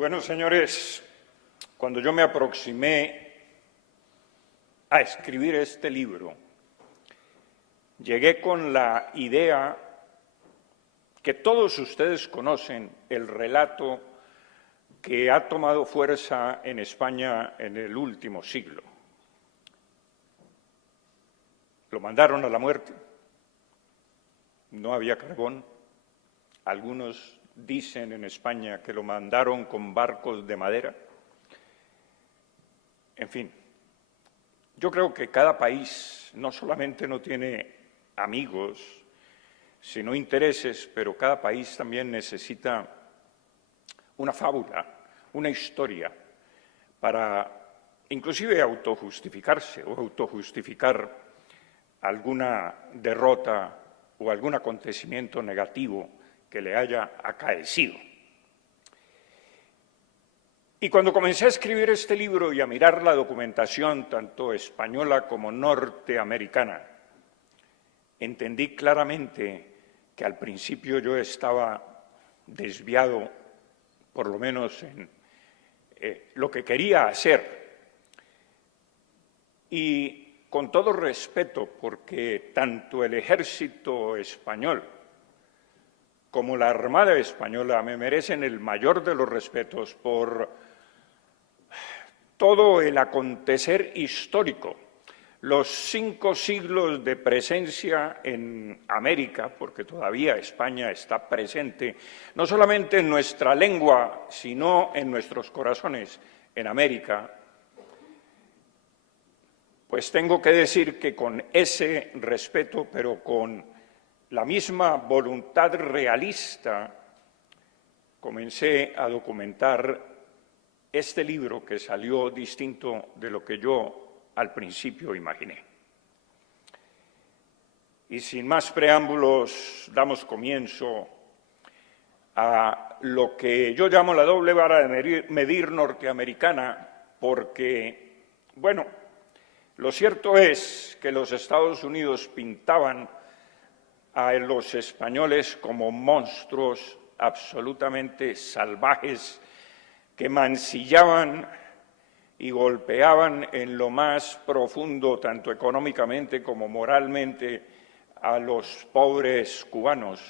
Bueno, señores, cuando yo me aproximé a escribir este libro, llegué con la idea que todos ustedes conocen, el relato que ha tomado fuerza en España en el último siglo. Lo mandaron a la muerte, no había carbón, algunos dicen en España que lo mandaron con barcos de madera. En fin, yo creo que cada país no solamente no tiene amigos, sino intereses, pero cada país también necesita una fábula, una historia, para inclusive autojustificarse o autojustificar alguna derrota o algún acontecimiento negativo que le haya acaecido. Y cuando comencé a escribir este libro y a mirar la documentación, tanto española como norteamericana, entendí claramente que al principio yo estaba desviado, por lo menos en lo que quería hacer. Y con todo respeto, porque tanto el ejército español como la Armada Española me merecen el mayor de los respetos por todo el acontecer histórico, los 5 siglos de presencia en América, porque todavía España está presente, no solamente en nuestra lengua, sino en nuestros corazones, en América, pues tengo que decir que con ese respeto, pero con la misma voluntad realista, comencé a documentar este libro que salió distinto de lo que yo al principio imaginé. Y sin más preámbulos, damos comienzo a lo que yo llamo la doble vara de medir norteamericana, porque, bueno, lo cierto es que los Estados Unidos pintaban a los españoles como monstruos absolutamente salvajes que mancillaban y golpeaban en lo más profundo, tanto económicamente como moralmente, a los pobres cubanos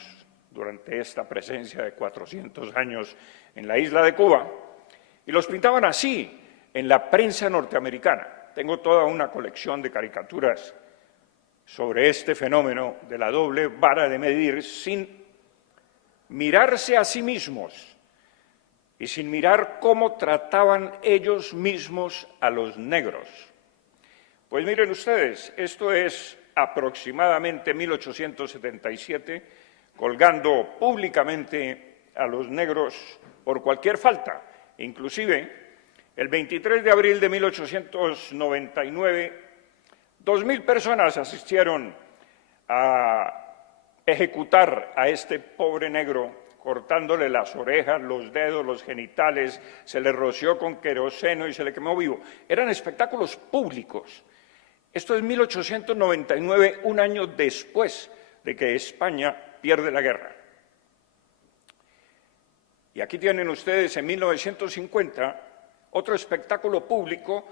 durante esta presencia de 400 años en la isla de Cuba, y los pintaban así en la prensa norteamericana. Tengo toda una colección de caricaturas sobre este fenómeno de la doble vara de medir sin mirarse a sí mismos y sin mirar cómo trataban ellos mismos a los negros. Pues miren ustedes, esto es aproximadamente 1877, colgando públicamente a los negros por cualquier falta. Inclusive, el 23 de abril de 1899, 2.000 personas asistieron a ejecutar a este pobre negro, cortándole las orejas, los dedos, los genitales, se le roció con queroseno y se le quemó vivo. Eran espectáculos públicos. Esto es 1899, un año después de que España pierde la guerra. Y aquí tienen ustedes en 1950 otro espectáculo público.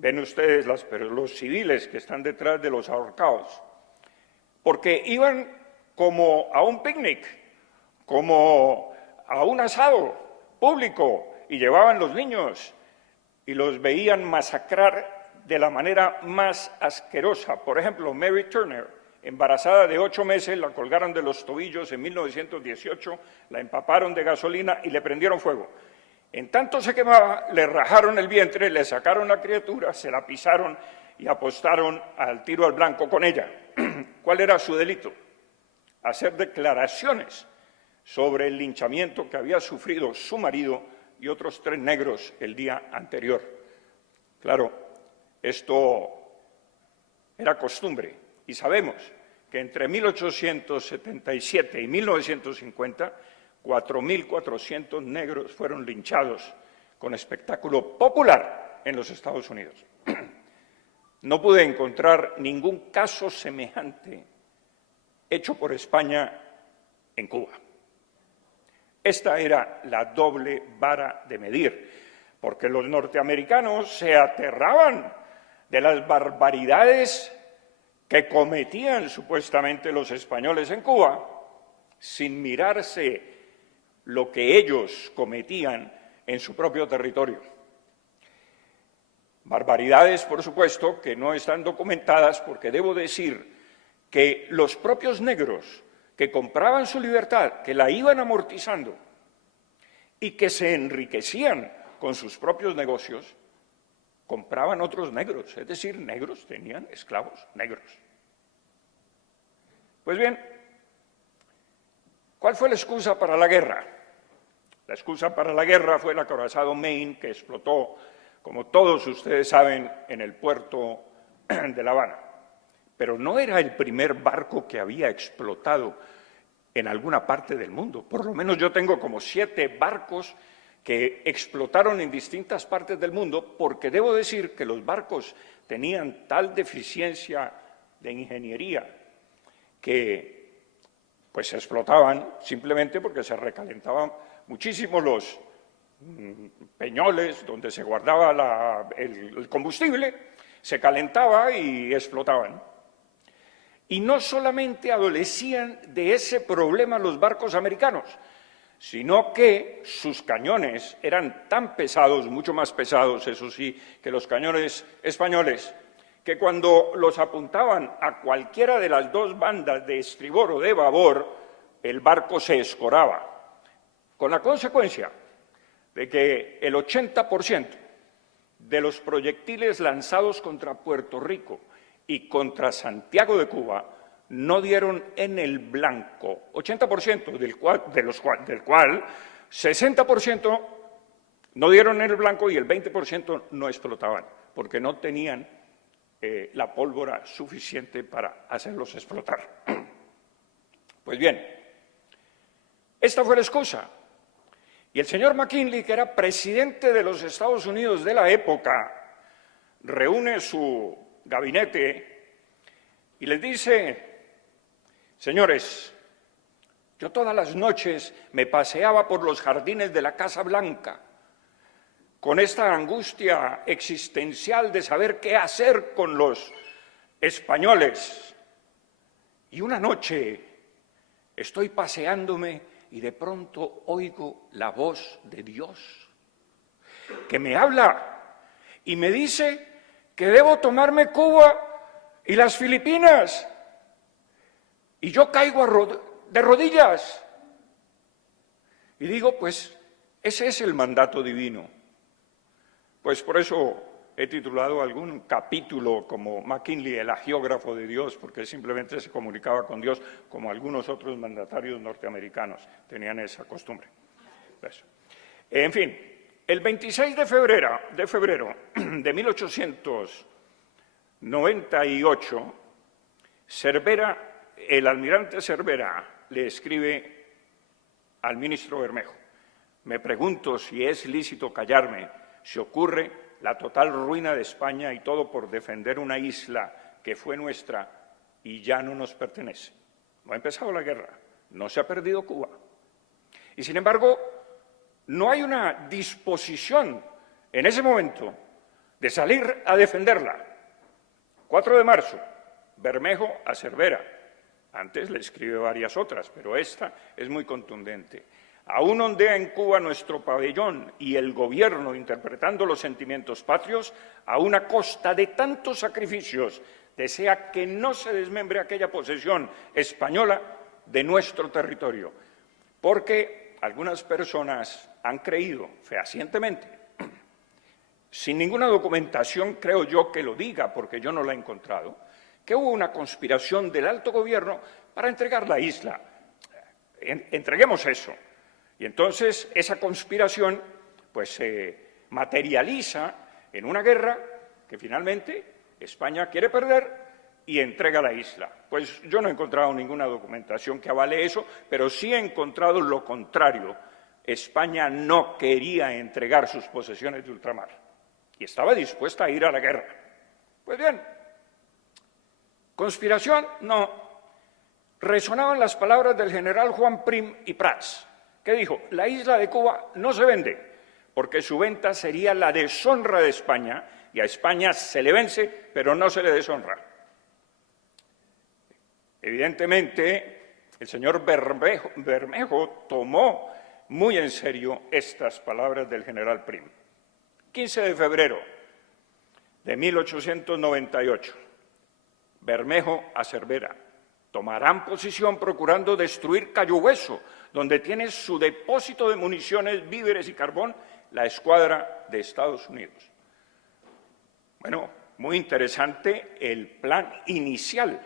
Ven ustedes los civiles que están detrás de los ahorcados, porque iban como a un picnic, como a un asado público, y llevaban los niños y los veían masacrar de la manera más asquerosa. Por ejemplo, Mary Turner, embarazada de 8 meses, la colgaron de los tobillos en 1918, la empaparon de gasolina y le prendieron fuego. En tanto se quemaba, le rajaron el vientre, le sacaron la criatura, se la pisaron y apostaron al tiro al blanco con ella. ¿Cuál era su delito? Hacer declaraciones sobre el linchamiento que había sufrido su marido y otros 3 negros el día anterior. Claro, esto era costumbre, y sabemos que entre 1877 y 1950, 4.400 negros fueron linchados con espectáculo popular en los Estados Unidos. No pude encontrar ningún caso semejante hecho por España en Cuba. Esta era la doble vara de medir, porque los norteamericanos se aterraban de las barbaridades que cometían supuestamente los españoles en Cuba, sin mirarse lo que ellos cometían en su propio territorio. Barbaridades, por supuesto, que no están documentadas, porque debo decir que los propios negros que compraban su libertad, que la iban amortizando y que se enriquecían con sus propios negocios, compraban otros negros, es decir, negros tenían esclavos negros. Pues bien, ¿cuál fue la excusa para la guerra? La excusa para la guerra fue el acorazado Maine, que explotó, como todos ustedes saben, en el puerto de La Habana. Pero no era el primer barco que había explotado en alguna parte del mundo. Por lo menos yo tengo como 7 barcos que explotaron en distintas partes del mundo, porque debo decir que los barcos tenían tal deficiencia de ingeniería que pues se explotaban simplemente porque se recalentaban muchísimo los peñoles donde se guardaba el combustible, se calentaba y explotaban. Y no solamente adolecían de ese problema los barcos americanos, sino que sus cañones eran tan pesados, mucho más pesados, eso sí, que los cañones españoles, que cuando los apuntaban a cualquiera de las dos bandas de estribor o de babor, el barco se escoraba, con la consecuencia de que el 80% de los proyectiles lanzados contra Puerto Rico y contra Santiago de Cuba no dieron en el blanco, 80% del cual 60% no dieron en el blanco y el 20% no explotaban, porque no tenían la pólvora suficiente para hacerlos explotar. Pues bien, esta fue la excusa. Y el señor McKinley, que era presidente de los Estados Unidos de la época, reúne su gabinete y les dice: señores, yo todas las noches me paseaba por los jardines de la Casa Blanca con esta angustia existencial de saber qué hacer con los españoles. Y una noche estoy paseándome y de pronto oigo la voz de Dios que me habla y me dice que debo tomarme Cuba y las Filipinas. Y yo caigo de rodillas. Y digo, pues, ese es el mandato divino. Pues por eso he titulado algún capítulo como McKinley, el agiógrafo de Dios, porque simplemente se comunicaba con Dios como algunos otros mandatarios norteamericanos tenían esa costumbre. Pues, en fin, el 26 de febrero de 1898, el almirante Cervera le escribe al ministro Bermejo: me pregunto si es lícito callarme, si ocurre la total ruina de España y todo por defender una isla que fue nuestra y ya no nos pertenece. No ha empezado la guerra, no se ha perdido Cuba. Y sin embargo, no hay una disposición en ese momento de salir a defenderla. 4 de marzo, Bermejo a Cervera. Antes le escribe varias otras, pero esta es muy contundente. Aún ondea en Cuba nuestro pabellón y el gobierno, interpretando los sentimientos patrios, a una costa de tantos sacrificios, desea que no se desmembre aquella posesión española de nuestro territorio, porque algunas personas han creído fehacientemente, sin ninguna documentación creo yo que lo diga, porque yo no la he encontrado, que hubo una conspiración del alto gobierno para entregar la isla. Entreguemos eso. Y entonces esa conspiración pues se materializa en una guerra que finalmente España quiere perder y entrega la isla. Pues yo no he encontrado ninguna documentación que avale eso, pero sí he encontrado lo contrario. España no quería entregar sus posesiones de ultramar y estaba dispuesta a ir a la guerra. Pues bien, ¿conspiración? No. Resonaban las palabras del general Juan Prim y Prats, ¿Qué dijo? La isla de Cuba no se vende, porque su venta sería la deshonra de España, y a España se le vence, pero no se le deshonra. Evidentemente, el señor Bermejo tomó muy en serio estas palabras del general Prim. 15 de febrero de 1898, Bermejo a Cervera: tomarán posición procurando destruir Cayo Hueso, donde tiene su depósito de municiones, víveres y carbón la escuadra de Estados Unidos. Bueno, muy interesante el plan inicial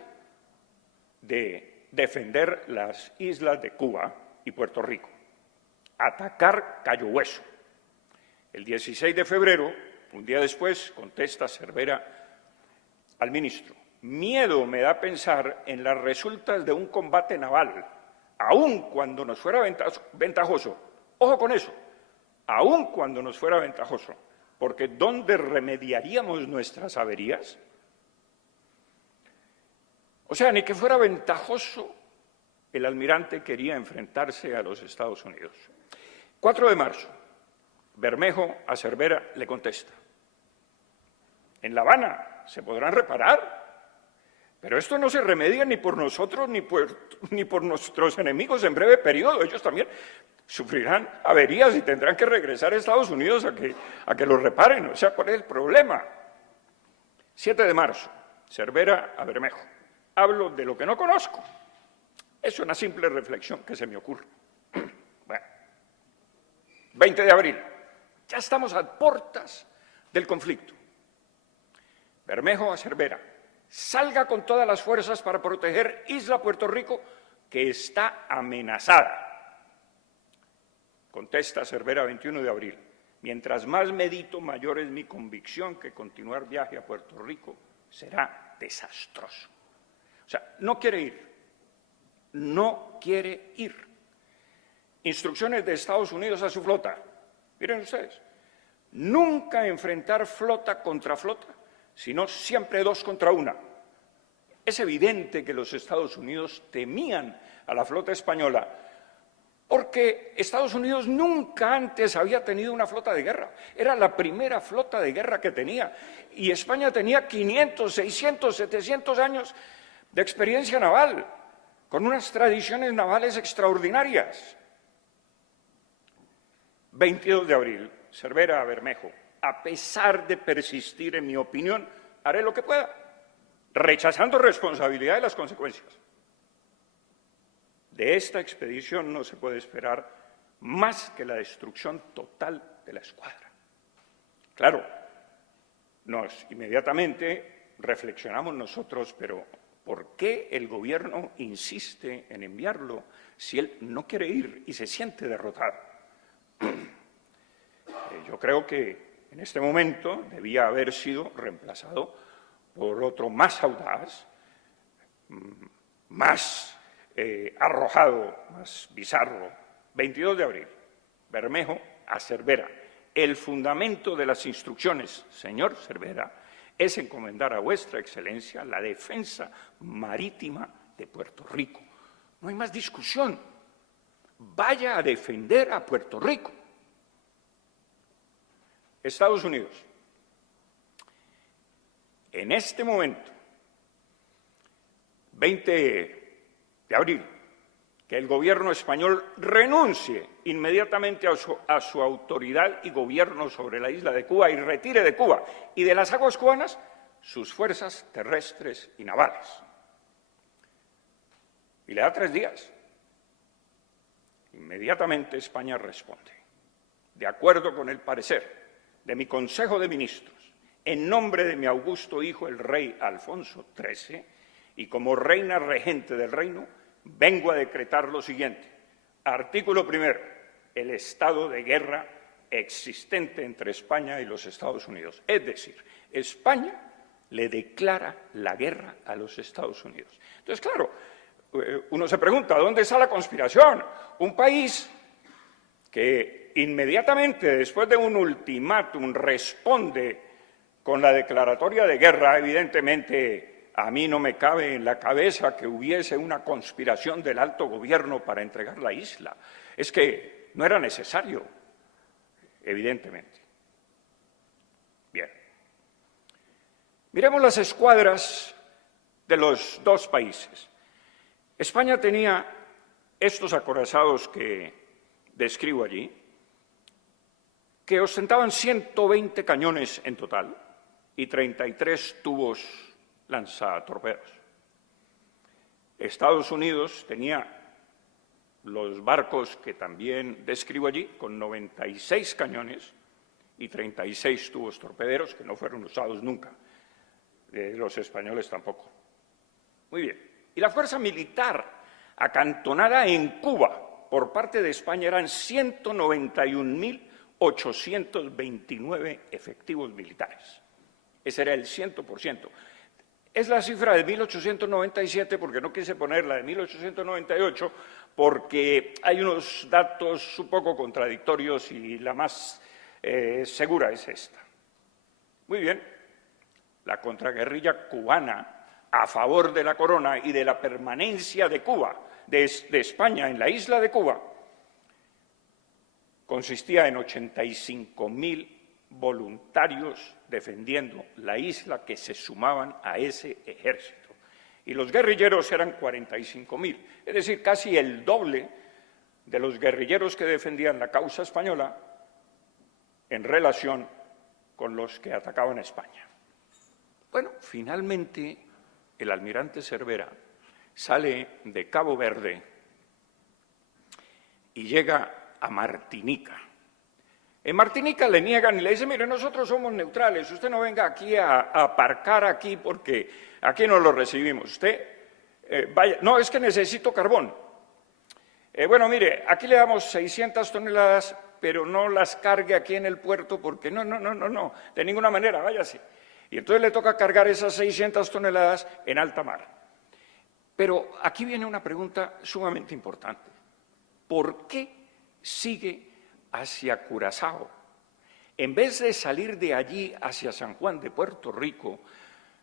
de defender las islas de Cuba y Puerto Rico. Atacar Cayo Hueso. El 16 de febrero, un día después, contesta Cervera al ministro: miedo me da pensar en las resultas de un combate naval, aun cuando nos fuera ventajoso. Ojo con eso, aun cuando nos fuera ventajoso, porque ¿dónde remediaríamos nuestras averías? O sea, ni que fuera ventajoso, el almirante quería enfrentarse a los Estados Unidos. 4 de marzo, Bermejo a Cervera le contesta: en La Habana se podrán reparar, pero esto no se remedia ni por nosotros ni por nuestros enemigos en breve periodo. Ellos también sufrirán averías y tendrán que regresar a Estados Unidos a que los reparen. O sea, ¿cuál es el problema? 7 de marzo, Cervera a Bermejo: hablo de lo que no conozco. Es una simple reflexión que se me ocurre. Bueno, 20 de abril, ya estamos a puertas del conflicto. Bermejo a Cervera: salga con todas las fuerzas para proteger Isla Puerto Rico, que está amenazada. Contesta Cervera, 21 de abril: mientras más medito, mayor es mi convicción que continuar viaje a Puerto Rico será desastroso. O sea, no quiere ir, no quiere ir. Instrucciones de Estados Unidos a su flota. Miren ustedes, nunca enfrentar flota contra flota, sino siempre 2 contra 1. Es evidente que los Estados Unidos temían a la flota española, porque Estados Unidos nunca antes había tenido una flota de guerra. Era la primera flota de guerra que tenía. Y España tenía 500, 600, 700 años de experiencia naval, con unas tradiciones navales extraordinarias. 22 de abril, Cervera a Bermejo: a pesar de persistir en mi opinión, haré lo que pueda, rechazando responsabilidad de las consecuencias. De esta expedición no se puede esperar más que la destrucción total de la escuadra. Claro, inmediatamente reflexionamos nosotros, pero ¿por qué el gobierno insiste en enviarlo si él no quiere ir y se siente derrotado? Yo creo que en este momento debía haber sido reemplazado por otro más audaz, más arrojado, más bizarro. 22 de abril, Bermejo a Cervera: el fundamento de las instrucciones, señor Cervera, es encomendar a vuestra excelencia la defensa marítima de Puerto Rico. No hay más discusión. Vaya a defender a Puerto Rico. Estados Unidos: en este momento, 20 de abril, que el gobierno español renuncie inmediatamente a su autoridad y gobierno sobre la isla de Cuba y retire de Cuba y de las aguas cubanas sus fuerzas terrestres y navales. Y le da 3 días. Inmediatamente España responde: de acuerdo con el parecer de mi Consejo de Ministros, en nombre de mi augusto hijo el rey Alfonso XIII, y como reina regente del reino, vengo a decretar lo siguiente. Artículo 1. El estado de guerra existente entre España y los Estados Unidos. Es decir, España le declara la guerra a los Estados Unidos. Entonces, claro, uno se pregunta, ¿dónde está la conspiración? Un país que inmediatamente después de un ultimátum responde con la declaratoria de guerra, evidentemente a mí no me cabe en la cabeza que hubiese una conspiración del alto gobierno para entregar la isla. Es que no era necesario, evidentemente. Bien. Miremos las escuadras de los dos países. España tenía estos acorazados que describo allí, que ostentaban 120 cañones en total y 33 tubos lanzatorpedos. Estados Unidos tenía los barcos que también describo allí, con 96 cañones y 36 tubos torpederos, que no fueron usados nunca, los españoles tampoco. Muy bien. Y la fuerza militar acantonada en Cuba por parte de España eran 191.829 efectivos militares. Ese era el 100%. Es la cifra de 1897 porque no quise poner la de 1898 porque hay unos datos un poco contradictorios y la más segura es esta. Muy bien, la contraguerrilla cubana a favor de la corona y de la permanencia de Cuba, de España en la isla de Cuba, consistía en 85.000 voluntarios defendiendo la isla que se sumaban a ese ejército. Y los guerrilleros eran 45.000, es decir, casi el doble de los guerrilleros que defendían la causa española en relación con los que atacaban a España. Bueno, finalmente el almirante Cervera sale de Cabo Verde y llega a Martinica. En Martinica le niegan y le dicen, mire, nosotros somos neutrales, usted no venga aquí a aparcar aquí porque aquí no lo recibimos. Usted vaya, no, es que necesito carbón. Bueno, mire, aquí le damos 600 toneladas, pero no las cargue aquí en el puerto porque no, de ninguna manera, váyase. Y entonces le toca cargar esas 600 toneladas en alta mar. Pero aquí viene una pregunta sumamente importante. ¿Por qué sigue hacia Curazao, en vez de salir de allí hacia San Juan de Puerto Rico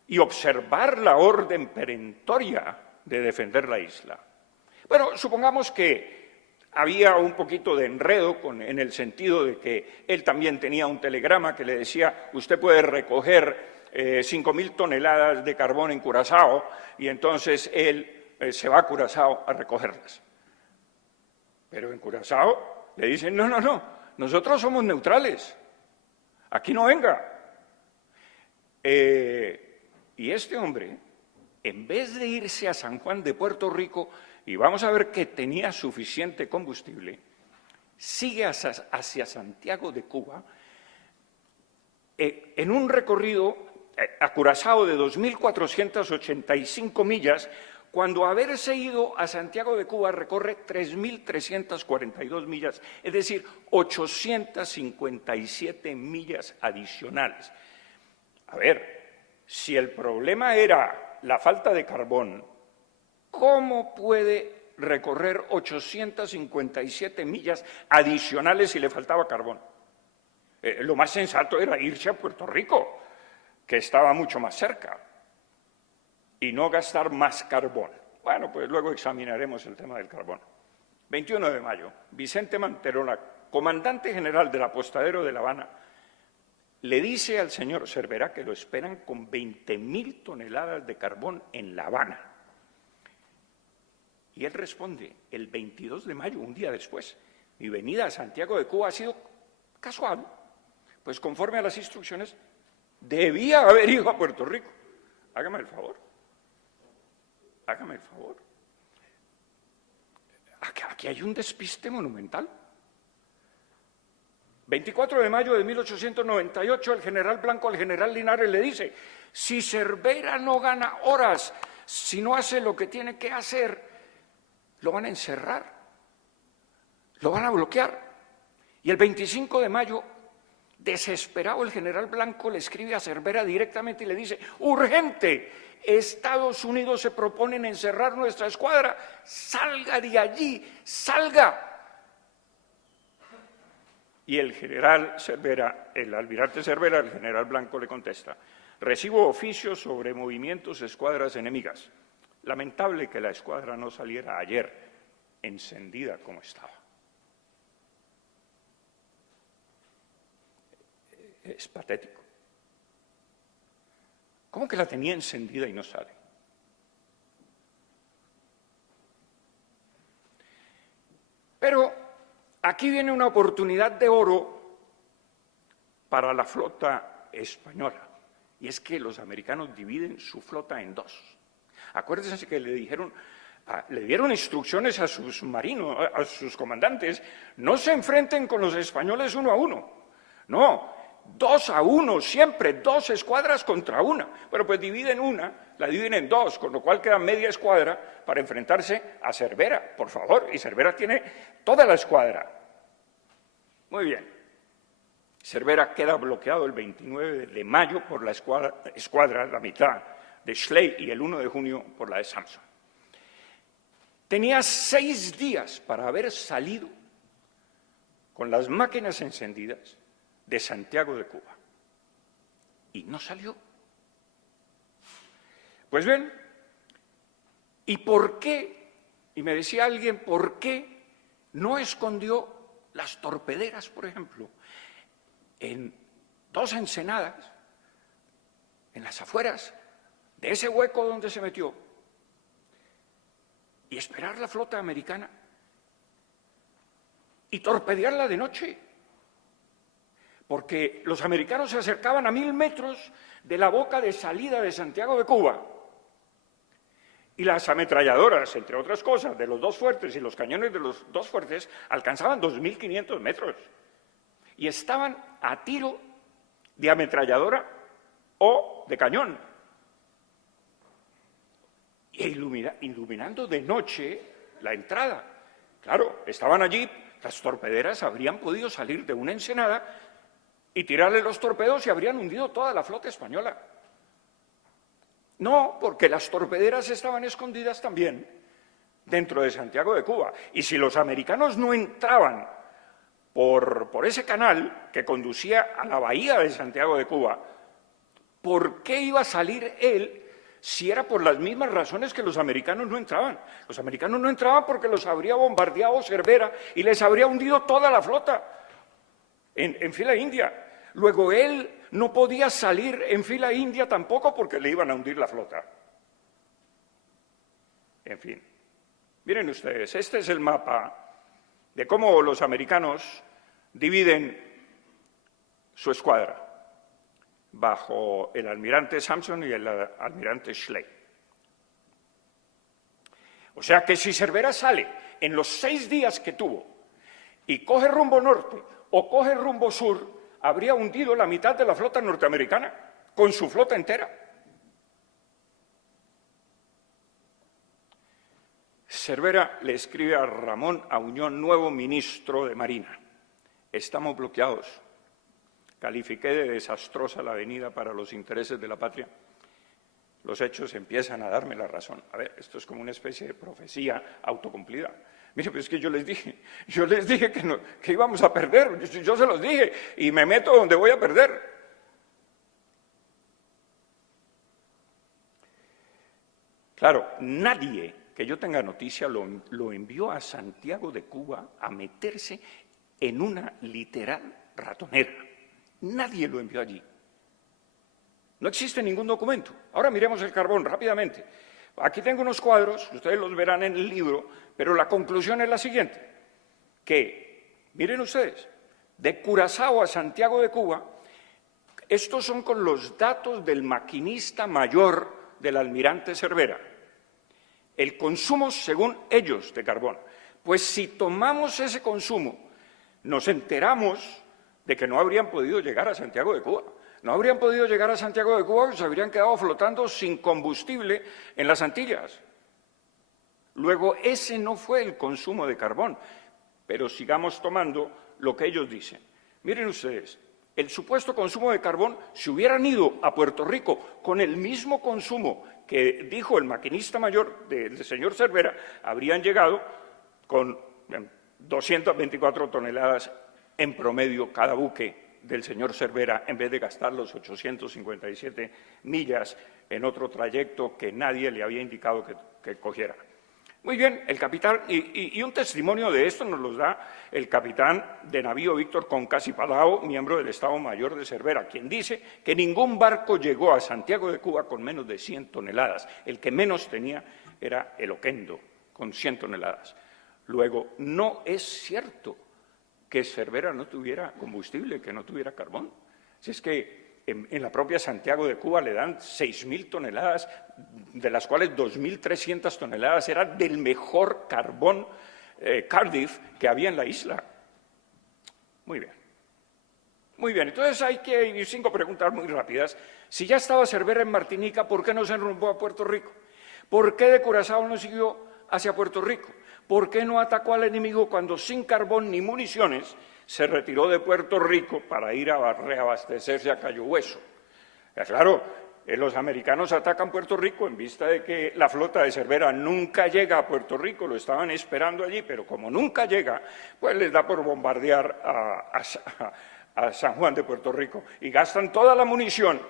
y observar la orden perentoria de defender la isla? Bueno, supongamos que había un poquito de enredo en el sentido de que él también tenía un telegrama que le decía, usted puede recoger 5.000 toneladas de carbón en Curazao, y entonces él se va a Curazao a recogerlas. Pero en Curazao le dicen, no, nosotros somos neutrales, aquí no venga. Y este hombre, en vez de irse a San Juan de Puerto Rico, y vamos a ver que tenía suficiente combustible, sigue hacia Santiago de Cuba, en un recorrido a Curazao de 2.485 millas, cuando haberse ido a Santiago de Cuba recorre 3.342 millas, es decir, 857 millas adicionales. A ver, si el problema era la falta de carbón, ¿cómo puede recorrer 857 millas adicionales si le faltaba carbón? Lo más sensato era irse a Puerto Rico, que estaba mucho más cerca, y no gastar más carbón. Bueno, pues luego examinaremos el tema del carbón. 21 de mayo, Vicente Manterola, comandante general del apostadero de La Habana, le dice al señor Cervera que lo esperan con 20.000 toneladas de carbón en La Habana. Y él responde, el 22 de mayo, un día después, mi venida a Santiago de Cuba ha sido casual, pues conforme a las instrucciones, debía haber ido a Puerto Rico. Hágame el favor. Hágame el favor. Aquí hay un despiste monumental. 24 de mayo de 1898, el general Blanco al general Linares le dice, si Cervera no gana horas, si no hace lo que tiene que hacer, lo van a encerrar, lo van a bloquear. Y el 25 de mayo, desesperado, el general Blanco le escribe a Cervera directamente y le dice, urgente, Estados Unidos se propone en encerrar nuestra escuadra, salga de allí, salga. Y el general Cervera, el almirante Cervera, el general Blanco le contesta, Recibo oficios sobre movimientos escuadras enemigas. Lamentable que la escuadra no saliera ayer encendida como estaba. Es patético. ¿Cómo que la tenía encendida y no sale? Pero aquí viene una oportunidad de oro para la flota española, y es que los americanos dividen su flota en dos. Acuérdense que le dieron instrucciones a sus marinos, a sus comandantes, no se enfrenten con los españoles 1 a 1, no, 2 a 1, siempre 2 escuadras contra una. Bueno, pues dividen una, la dividen en 2, con lo cual queda media escuadra para enfrentarse a Cervera, por favor, y Cervera tiene toda la escuadra. Muy bien, Cervera queda bloqueado el 29 de mayo por la escuadra, la mitad de Schley, y el 1 de junio por la de Sampson. Tenía 6 días para haber salido con las máquinas encendidas de Santiago de Cuba. Y no salió. Pues bien, ¿y por qué? Y me decía alguien, ¿por qué no escondió las torpederas, por ejemplo, en 2 ensenadas, en las afueras de ese hueco donde se metió, y esperar la flota americana y torpedearla de noche? Porque los americanos se acercaban a 1000 metros de la boca de salida de Santiago de Cuba, y las ametralladoras, entre otras cosas, de los 2 fuertes y los cañones de los 2 fuertes alcanzaban 2500 metros y estaban a tiro de ametralladora o de cañón, e iluminando de noche la entrada. Claro, estaban allí, las torpederas habrían podido salir de una ensenada y tirarle los torpedos y habrían hundido toda la flota española. No, porque las torpederas estaban escondidas también dentro de Santiago de Cuba. Y si los americanos no entraban por ese canal que conducía a la bahía de Santiago de Cuba, ¿por qué iba a salir él si era por las mismas razones que los americanos no entraban? Los americanos no entraban porque los habría bombardeado Cervera y les habría hundido toda la flota en fila india. Luego él no podía salir en fila india tampoco porque le iban a hundir la flota. En fin, miren ustedes, este es el mapa de cómo los americanos dividen su escuadra bajo el almirante Sampson y el almirante Schley. O sea que si Cervera sale en los 6 días que tuvo y coge rumbo norte o coge rumbo sur, habría hundido la mitad de la flota norteamericana, con su flota entera. Cervera le escribe a Ramón Auñón, nuevo ministro de Marina: estamos bloqueados. Califiqué de desastrosa la avenida para los intereses de la patria. Los hechos empiezan a darme la razón. A ver, esto es como una especie de profecía autocumplida. Mire, pues es que yo les dije que íbamos a perder, yo se los dije, y me meto donde voy a perder. Claro, nadie que yo tenga noticia lo envió a Santiago de Cuba a meterse en una literal ratonera. Nadie lo envió allí. No existe ningún documento. Ahora miremos el carbón rápidamente. Aquí tengo unos cuadros, ustedes los verán en el libro, pero la conclusión es la siguiente, que, miren ustedes, de Curazao a Santiago de Cuba, estos son con los datos del maquinista mayor del almirante Cervera, el consumo según ellos de carbón. Pues si tomamos ese consumo, nos enteramos de que no habrían podido llegar a Santiago de Cuba. No habrían podido llegar a Santiago de Cuba, se habrían quedado flotando sin combustible en las Antillas. Luego, ese no fue el consumo de carbón, pero sigamos tomando lo que ellos dicen. Miren ustedes, el supuesto consumo de carbón, si hubieran ido a Puerto Rico con el mismo consumo que dijo el maquinista mayor del señor Cervera, habrían llegado con 224 toneladas en promedio cada buque del señor Cervera en vez de gastar los 857 millas en otro trayecto que nadie le había indicado que cogiera. Muy bien, el capitán, y un testimonio de esto nos lo da el capitán de navío Víctor Concas y Palau, miembro del Estado Mayor de Cervera, quien dice que ningún barco llegó a Santiago de Cuba con menos de 100 toneladas. El que menos tenía era el Oquendo, con 100 toneladas. Luego, no es cierto que Cervera no tuviera combustible, que no tuviera carbón. Si es que en la propia Santiago de Cuba le dan 6.000 toneladas, de las cuales 2.300 toneladas eran del mejor carbón Cardiff que había en la isla. Muy bien. Muy bien, entonces hay que ir 5 preguntas muy rápidas. Si ya estaba Cervera en Martinica, ¿por qué no se enrumbó a Puerto Rico? ¿Por qué de Curazao no siguió hacia Puerto Rico? ¿Por qué no atacó al enemigo cuando sin carbón ni municiones se retiró de Puerto Rico para ir a reabastecerse a Cayo Hueso? Claro, los americanos atacan Puerto Rico en vista de que la flota de Cervera nunca llega a Puerto Rico, lo estaban esperando allí, pero como nunca llega, pues les da por bombardear a San Juan de Puerto Rico y gastan toda la munición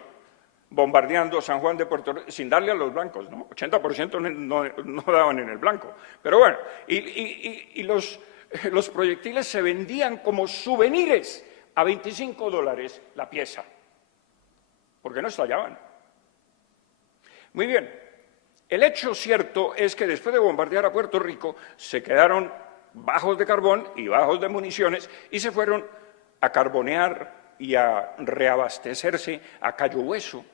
bombardeando San Juan de Puerto Rico, sin darle a los blancos, ¿no? 80% no daban en el blanco. Pero bueno, y los proyectiles se vendían como souvenirs a $25 la pieza, porque no estallaban. Muy bien, el hecho cierto es que después de bombardear a Puerto Rico, se quedaron bajos de carbón y bajos de municiones y se fueron a carbonear y a reabastecerse a Cayo Hueso.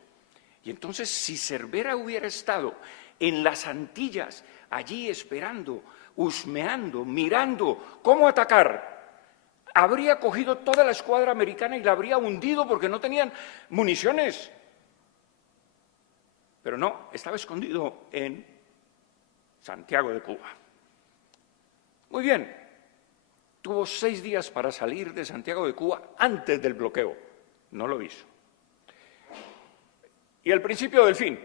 Y entonces, si Cervera hubiera estado en las Antillas, allí esperando, husmeando, mirando cómo atacar, habría cogido toda la escuadra americana y la habría hundido porque no tenían municiones. Pero no, estaba escondido en Santiago de Cuba. Muy bien, tuvo 6 días para salir de Santiago de Cuba antes del bloqueo, no lo hizo. Y el principio del fin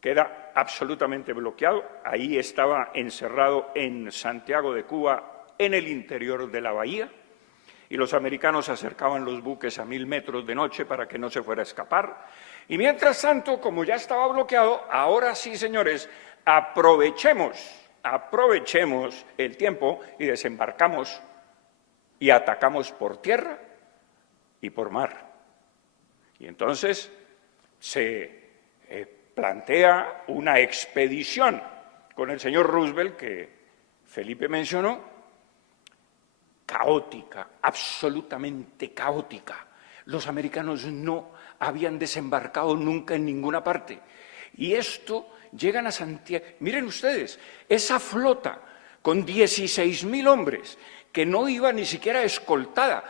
queda absolutamente bloqueado. Ahí estaba encerrado en Santiago de Cuba, en el interior de la bahía, y los americanos acercaban los buques a 1000 metros de noche para que no se fuera a escapar. Y mientras tanto, como ya estaba bloqueado, ahora sí, señores, aprovechemos el tiempo y desembarcamos y atacamos por tierra y por mar. Y entonces se plantea una expedición con el señor Roosevelt, que Felipe mencionó, caótica, absolutamente caótica. Los americanos no habían desembarcado nunca en ninguna parte. Y esto, llegan a Santiago. Miren ustedes, esa flota con 16.000 hombres, que no iba ni siquiera escoltada.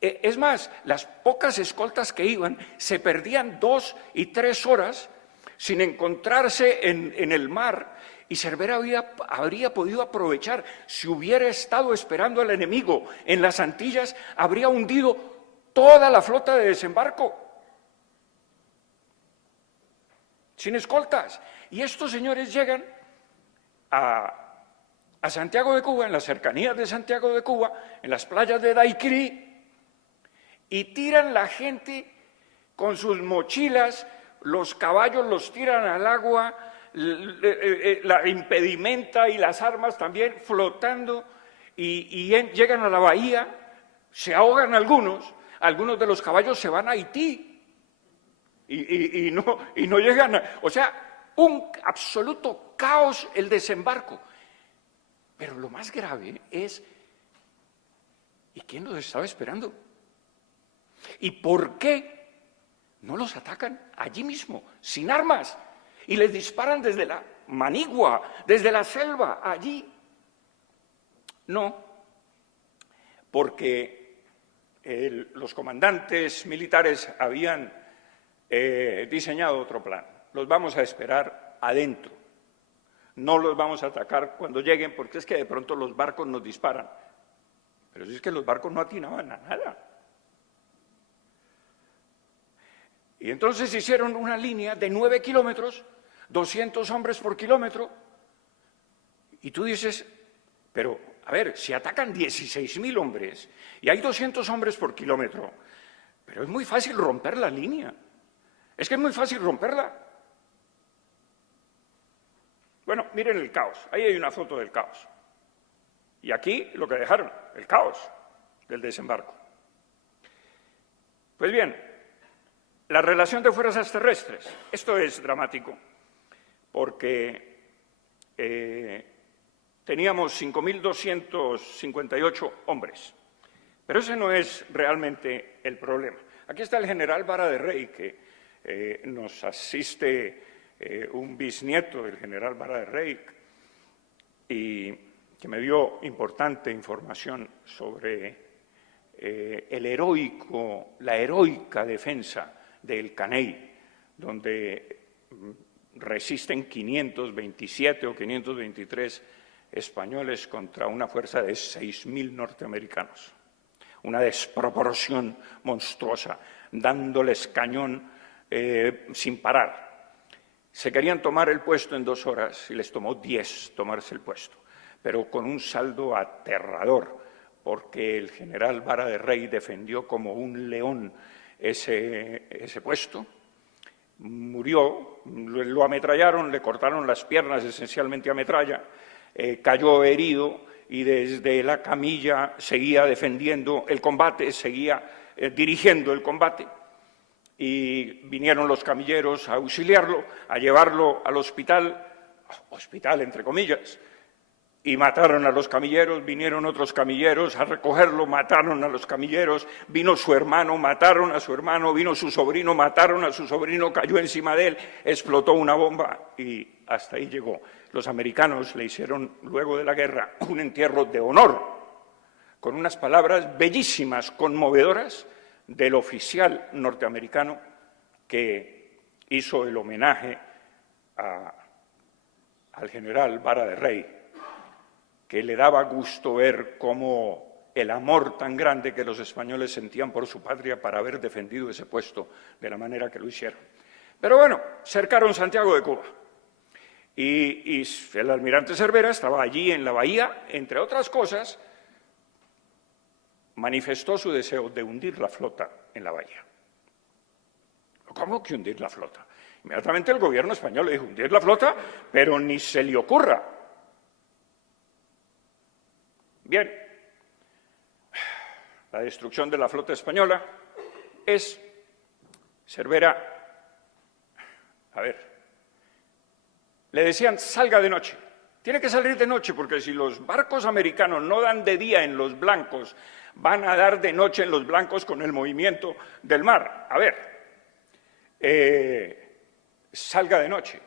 Es más, las pocas escoltas que iban se perdían 2 y 3 horas sin encontrarse en el mar, y Cervera habría podido aprovechar. Si hubiera estado esperando al enemigo en las Antillas, habría hundido toda la flota de desembarco, sin escoltas. Y estos señores llegan a Santiago de Cuba, en las cercanías de Santiago de Cuba, en las playas de Daiquiri, y tiran la gente con sus mochilas, los caballos los tiran al agua, la impedimenta y las armas también flotando, y llegan a la bahía, se ahogan algunos de los caballos se van a Haití, y no llegan o sea, un absoluto caos el desembarco. Pero lo más grave es, ¿y quién los estaba esperando? ¿Y por qué no los atacan allí mismo, sin armas? Y les disparan desde la manigua, desde la selva, allí. No, porque los comandantes militares habían diseñado otro plan. Los vamos a esperar adentro. No los vamos a atacar cuando lleguen, porque es que de pronto los barcos nos disparan. Pero si es que los barcos no atinaban a nada. Y entonces hicieron una línea de 9 kilómetros, 200 hombres por kilómetro, y tú dices, pero a ver, si atacan 16.000 hombres y hay 200 hombres por kilómetro, pero es muy fácil romper la línea. Es que es muy fácil romperla. Bueno, miren el caos. Ahí hay una foto del caos. Y aquí lo que dejaron, el caos del desembarco. Pues bien, la relación de fuerzas terrestres. Esto es dramático porque teníamos 5.258 hombres. Pero ese no es realmente el problema. Aquí está el general Vara de Rey, que nos asiste un bisnieto del general Vara de Rey y que me dio importante información sobre la heroica defensa del Caney, donde resisten 527 o 523 españoles contra una fuerza de 6.000 norteamericanos. Una desproporción monstruosa, dándoles cañón sin parar. Se querían tomar el puesto en 2 horas y les tomó 10 tomarse el puesto, pero con un saldo aterrador, porque el general Vara de Rey defendió como un león ese puesto. Murió, lo ametrallaron, le cortaron las piernas esencialmente a metralla, cayó herido y desde la camilla seguía defendiendo el combate, seguía dirigiendo el combate. Y vinieron los camilleros a auxiliarlo, a llevarlo al hospital entre comillas, y mataron a los camilleros, vinieron otros camilleros a recogerlo, mataron a los camilleros, vino su hermano, mataron a su hermano, vino su sobrino, mataron a su sobrino, cayó encima de él, explotó una bomba y hasta ahí llegó. Los americanos le hicieron, luego de la guerra, un entierro de honor, con unas palabras bellísimas, conmovedoras, del oficial norteamericano que hizo el homenaje al general Vara de Rey, que le daba gusto ver cómo el amor tan grande que los españoles sentían por su patria para haber defendido ese puesto de la manera que lo hicieron. Pero bueno, cercaron Santiago de Cuba y el almirante Cervera estaba allí en la bahía, entre otras cosas, manifestó su deseo de hundir la flota en la bahía. ¿Cómo que hundir la flota? Inmediatamente el gobierno español le dijo, hundir la flota, pero ni se le ocurra. Bien, la destrucción de la flota española es Cervera, le decían, salga de noche. Tiene que salir de noche, porque si los barcos americanos no dan de día en los blancos, van a dar de noche en los blancos con el movimiento del mar. Salga de noche.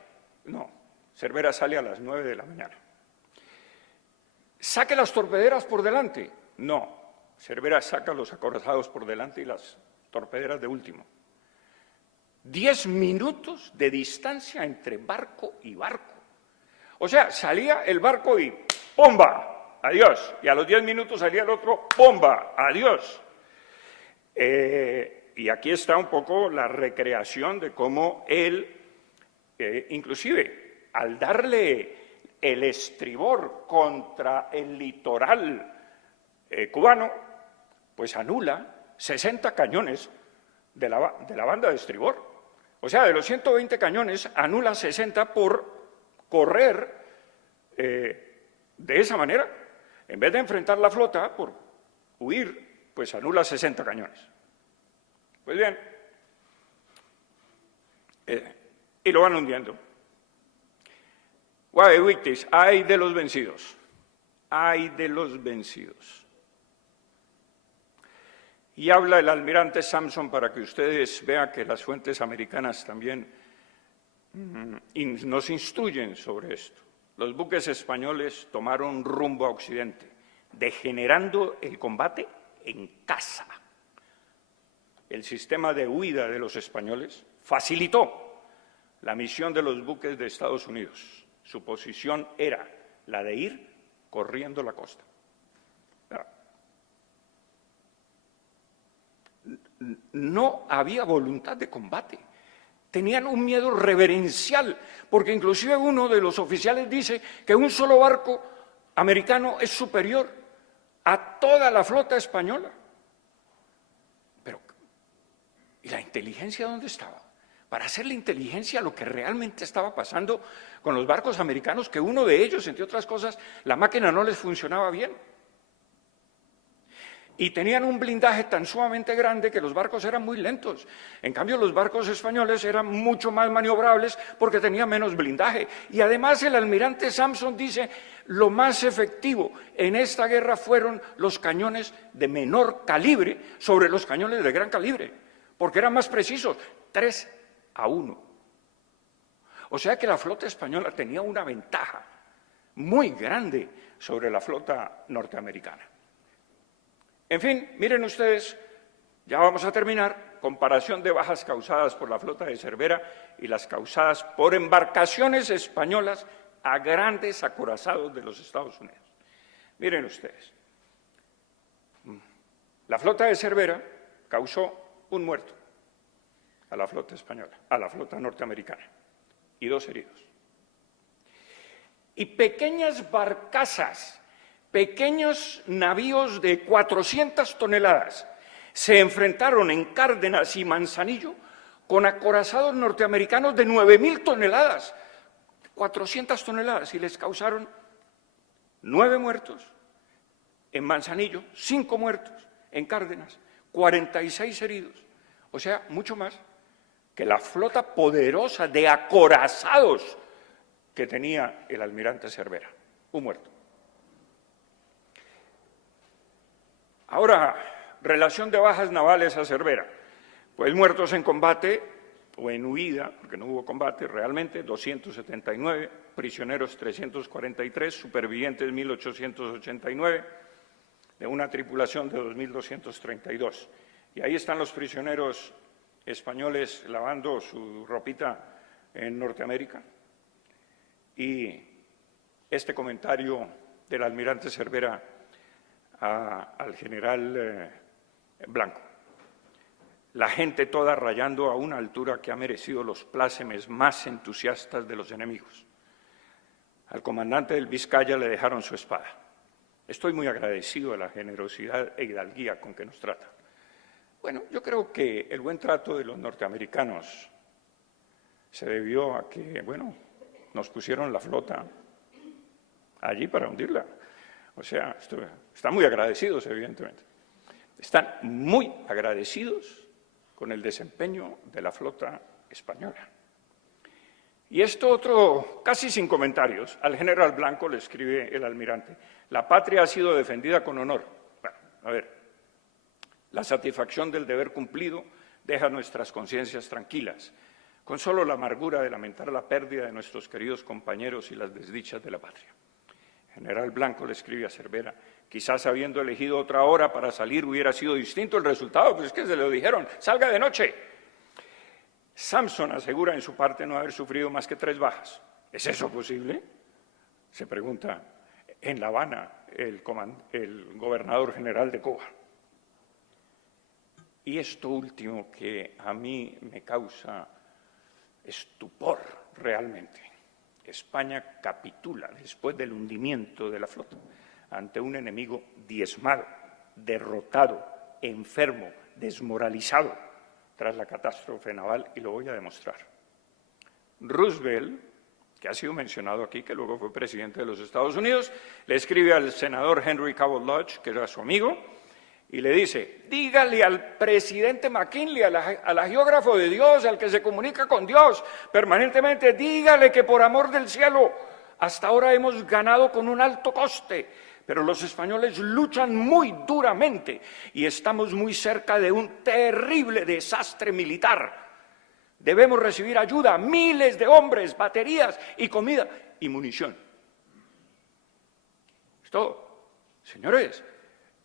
No, Cervera sale a las 9 de la mañana. ¿Saque las torpederas por delante? No, Cervera saca los acorazados por delante y las torpederas de último. 10 minutos de distancia entre barco y barco. O sea, salía el barco y ¡bomba! ¡Adiós! Y a los 10 minutos salía el otro ¡bomba! ¡Adiós! Y aquí está un poco la recreación de cómo él, inclusive, al darle el estribor contra el litoral cubano, pues anula 60 cañones de la banda de estribor. O sea, de los 120 cañones, anula 60 por correr de esa manera. En vez de enfrentar la flota por huir, pues anula 60 cañones. Pues bien, y lo van hundiendo. Guadehuitis, ay de los vencidos, ay de los vencidos. Y habla el almirante Sampson para que ustedes vean que las fuentes americanas también nos instruyen sobre esto. Los buques españoles tomaron rumbo a Occidente, degenerando el combate en casa. El sistema de huida de los españoles facilitó la misión de los buques de Estados Unidos. Su posición era la de ir corriendo la costa. No había voluntad de combate. Tenían un miedo reverencial, porque inclusive uno de los oficiales dice que un solo barco americano es superior a toda la flota española. Pero, ¿y la inteligencia dónde estaba? Para hacer la inteligencia a lo que realmente estaba pasando con los barcos americanos, que uno de ellos, entre otras cosas, la máquina no les funcionaba bien. Y tenían un blindaje tan sumamente grande que los barcos eran muy lentos. En cambio, los barcos españoles eran mucho más maniobrables porque tenían menos blindaje. Y además el almirante Sampson dice, lo más efectivo en esta guerra fueron los cañones de menor calibre sobre los cañones de gran calibre, porque eran más precisos, 3-1. O sea que la flota española tenía una ventaja muy grande sobre la flota norteamericana. En fin, miren ustedes, ya vamos a terminar, comparación de bajas causadas por la flota de Cervera y las causadas por embarcaciones españolas a grandes acorazados de los Estados Unidos. Miren ustedes, la flota de Cervera causó 1 muerto a la flota española, a la flota norteamericana, y 2 heridos. Y pequeñas barcazas, pequeños navíos de 400 toneladas se enfrentaron en Cárdenas y Manzanillo con acorazados norteamericanos de 9.000 toneladas, 400 toneladas, y les causaron 9 muertos en Manzanillo, 5 muertos en Cárdenas, 46 heridos, o sea, mucho más que la flota poderosa de acorazados que tenía el almirante Cervera, 1 muerto. Ahora, relación de bajas navales a Cervera. Pues muertos en combate o en huida, porque no hubo combate realmente, 279, prisioneros 343, supervivientes 1.889, de una tripulación de 2.232. Y ahí están los prisioneros españoles lavando su ropita en Norteamérica. Y este comentario del almirante Cervera al general Blanco. La gente toda rayando a una altura que ha merecido los plácemes más entusiastas de los enemigos. Al comandante del Vizcaya le dejaron su espada. Estoy muy agradecido de la generosidad e hidalguía con que nos tratan. Bueno, yo creo que el buen trato de los norteamericanos se debió a que, bueno, nos pusieron la flota allí para hundirla. O sea, están muy agradecidos, evidentemente. Están muy agradecidos con el desempeño de la flota española. Y esto otro, casi sin comentarios, al general Blanco le escribe el almirante: la patria ha sido defendida con honor. Bueno, a ver, la satisfacción del deber cumplido deja nuestras conciencias tranquilas, con solo la amargura de lamentar la pérdida de nuestros queridos compañeros y las desdichas de la patria. General Blanco le escribe a Cervera: quizás habiendo elegido otra hora para salir hubiera sido distinto el resultado, pues es que se lo dijeron, salga de noche. Sampson asegura en su parte no haber sufrido más que 3 bajas. ¿Es eso posible?, se pregunta en La Habana el gobernador general de Cuba. Y esto último que a mí me causa estupor realmente. España capitula después del hundimiento de la flota ante un enemigo diezmado, derrotado, enfermo, desmoralizado tras la catástrofe naval, y lo voy a demostrar. Roosevelt, que ha sido mencionado aquí, que luego fue presidente de los Estados Unidos, le escribe al senador Henry Cabot Lodge, que era su amigo, y le dice: dígale al presidente McKinley, al geógrafo de Dios, al que se comunica con Dios permanentemente, dígale que por amor del cielo, hasta ahora hemos ganado con un alto coste, pero los españoles luchan muy duramente y estamos muy cerca de un terrible desastre militar. Debemos recibir ayuda, miles de hombres, baterías y comida y munición. Esto, señores,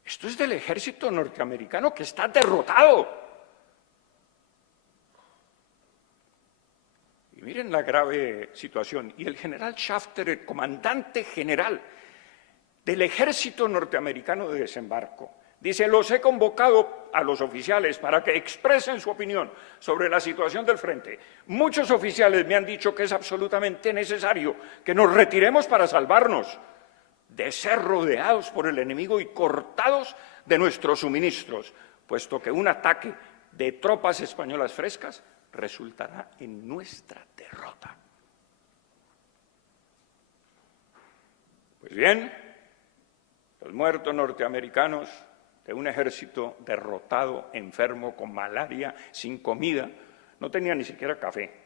esto es del ejército norteamericano que está derrotado. Y miren la grave situación. Y el general Shafter, el comandante general del ejército norteamericano de desembarco, dice: los he convocado a los oficiales para que expresen su opinión sobre la situación del frente. Muchos oficiales me han dicho que es absolutamente necesario que nos retiremos para salvarnos. de ser rodeados por el enemigo y cortados de nuestros suministros, puesto que un ataque de tropas españolas frescas resultará en nuestra derrota. Pues bien, los muertos norteamericanos de un ejército derrotado, enfermo, con malaria, sin comida, no tenían ni siquiera café.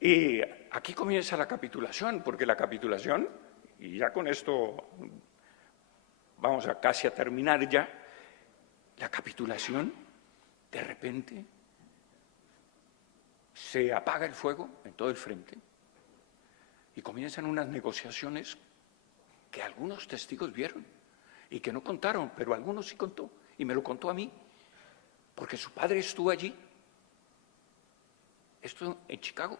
Y aquí comienza la capitulación, porque la capitulación, y ya con esto vamos a casi a terminar ya, la capitulación, de repente, se apaga el fuego en todo el frente y comienzan unas negociaciones que algunos testigos vieron y que no contaron, pero algunos sí contó, y me lo contó a mí, porque su padre estuvo allí, esto en Chicago.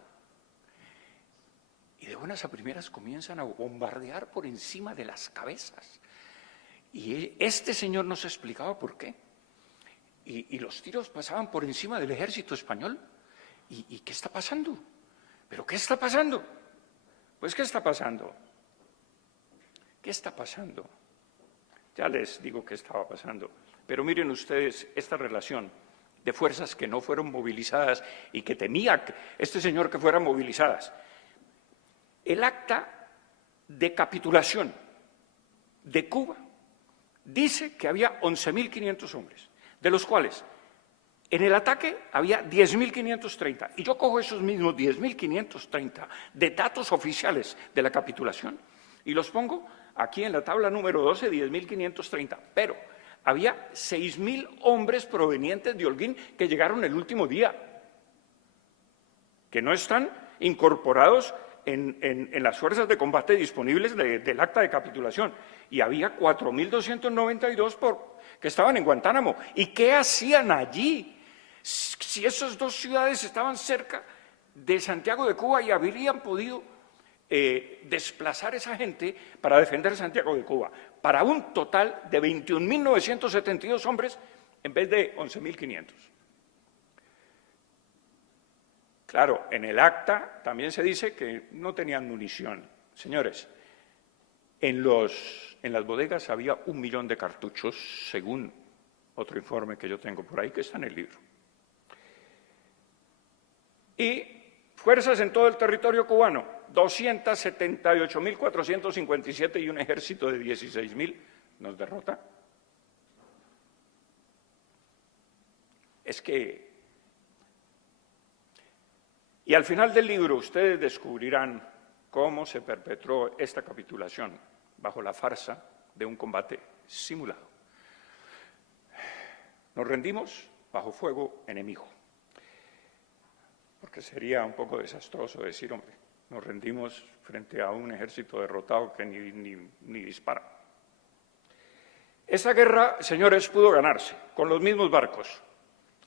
Y de buenas a primeras comienzan a bombardear por encima de las cabezas. Y este señor nos explicaba por qué. Y los tiros pasaban por encima del ejército español. ¿Y qué está pasando? ¿Pero qué está pasando? Pues, ¿qué está pasando? ¿Qué está pasando? Ya les digo qué estaba pasando. Pero miren ustedes esta relación de fuerzas que no fueron movilizadas y que temía este señor que fueran movilizadas. El acta de capitulación de Cuba dice que había 11.500 hombres, de los cuales en el ataque había 10.530. Y yo cojo esos mismos 10.530 de datos oficiales de la capitulación y los pongo aquí en la tabla número 12, 10.530. Pero había 6.000 hombres provenientes de Holguín que llegaron el último día, que no están incorporados en las fuerzas de combate disponibles del acta de capitulación. Y había 4.292 que estaban en Guantánamo. ¿Y qué hacían allí? Si esas dos ciudades estaban cerca de Santiago de Cuba y habrían podido desplazar a esa gente para defender Santiago de Cuba, para un total de 21.972 hombres en vez de 11.500. Claro, en el acta también se dice que no tenían munición. Señores, en las bodegas había 1 millón de cartuchos, según otro informe que yo tengo por ahí, que está en el libro. Y fuerzas en todo el territorio cubano, 278.457 y un ejército de 16.000, ¿nos derrota? Es que... Y al final del libro ustedes descubrirán cómo se perpetró esta capitulación bajo la farsa de un combate simulado. Nos rendimos bajo fuego enemigo, porque sería un poco desastroso decir, hombre, nos rendimos frente a un ejército derrotado que ni dispara. Esa guerra, señores, pudo ganarse con los mismos barcos,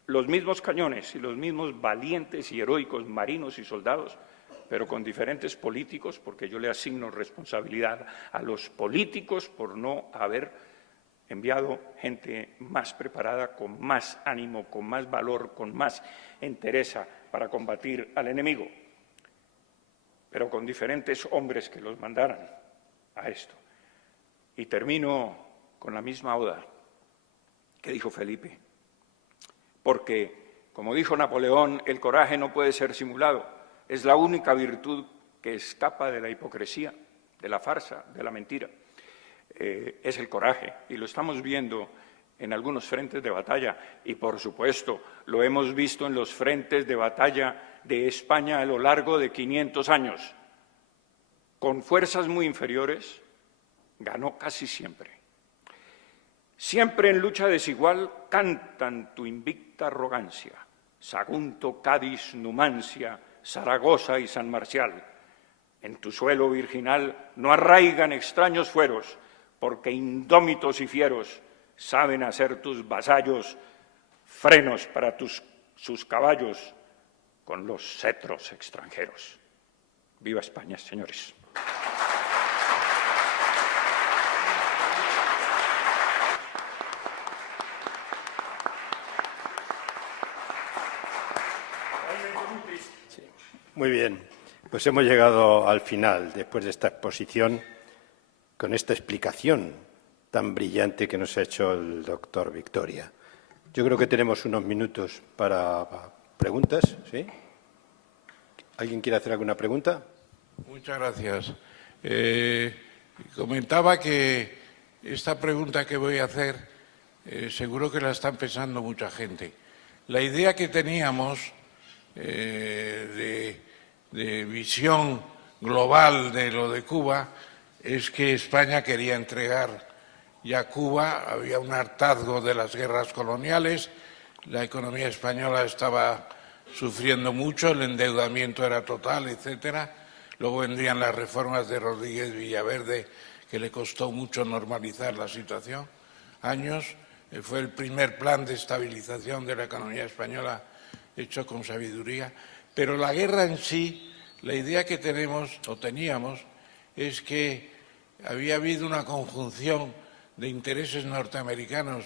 los mismos cañones y los mismos valientes y heroicos marinos y soldados, pero con diferentes políticos, porque yo le asigno responsabilidad a los políticos por no haber enviado gente más preparada, con más ánimo, con más valor, con más entereza para combatir al enemigo, pero con diferentes hombres que los mandaran a esto. Y termino con la misma oda que dijo Felipe, porque, como dijo Napoleón, el coraje no puede ser simulado, es la única virtud que escapa de la hipocresía, de la farsa, de la mentira. Es el coraje, y lo estamos viendo en algunos frentes de batalla, y por supuesto lo hemos visto en los frentes de batalla de España a lo largo de 500 años. Con fuerzas muy inferiores, ganó casi siempre. Siempre en lucha desigual cantan tu invicta arrogancia, Sagunto, Cádiz, Numancia, Zaragoza y San Marcial. En tu suelo virginal no arraigan extraños fueros, porque indómitos y fieros saben hacer tus vasallos frenos para sus caballos con los cetros extranjeros. ¡Viva España, señores! Muy bien, pues hemos llegado al final, después de esta exposición con esta explicación tan brillante que nos ha hecho el doctor Victoria. Yo creo que tenemos unos minutos para preguntas, ¿sí? ¿Alguien quiere hacer alguna pregunta? Muchas gracias. Comentaba que esta pregunta que voy a hacer seguro que la está pensando mucha gente. La idea que teníamos de visión global de lo de Cuba es que España quería entregar ya Cuba, había un hartazgo de las guerras coloniales, la economía española estaba sufriendo mucho, el endeudamiento era total, etcétera. Luego vendrían las reformas de Rodríguez Villaverde, que le costó mucho normalizar la situación, años. Fue el primer plan de estabilización de la economía española hecho con sabiduría. Pero la guerra en sí, la idea que tenemos o teníamos es que había habido una conjunción de intereses norteamericanos,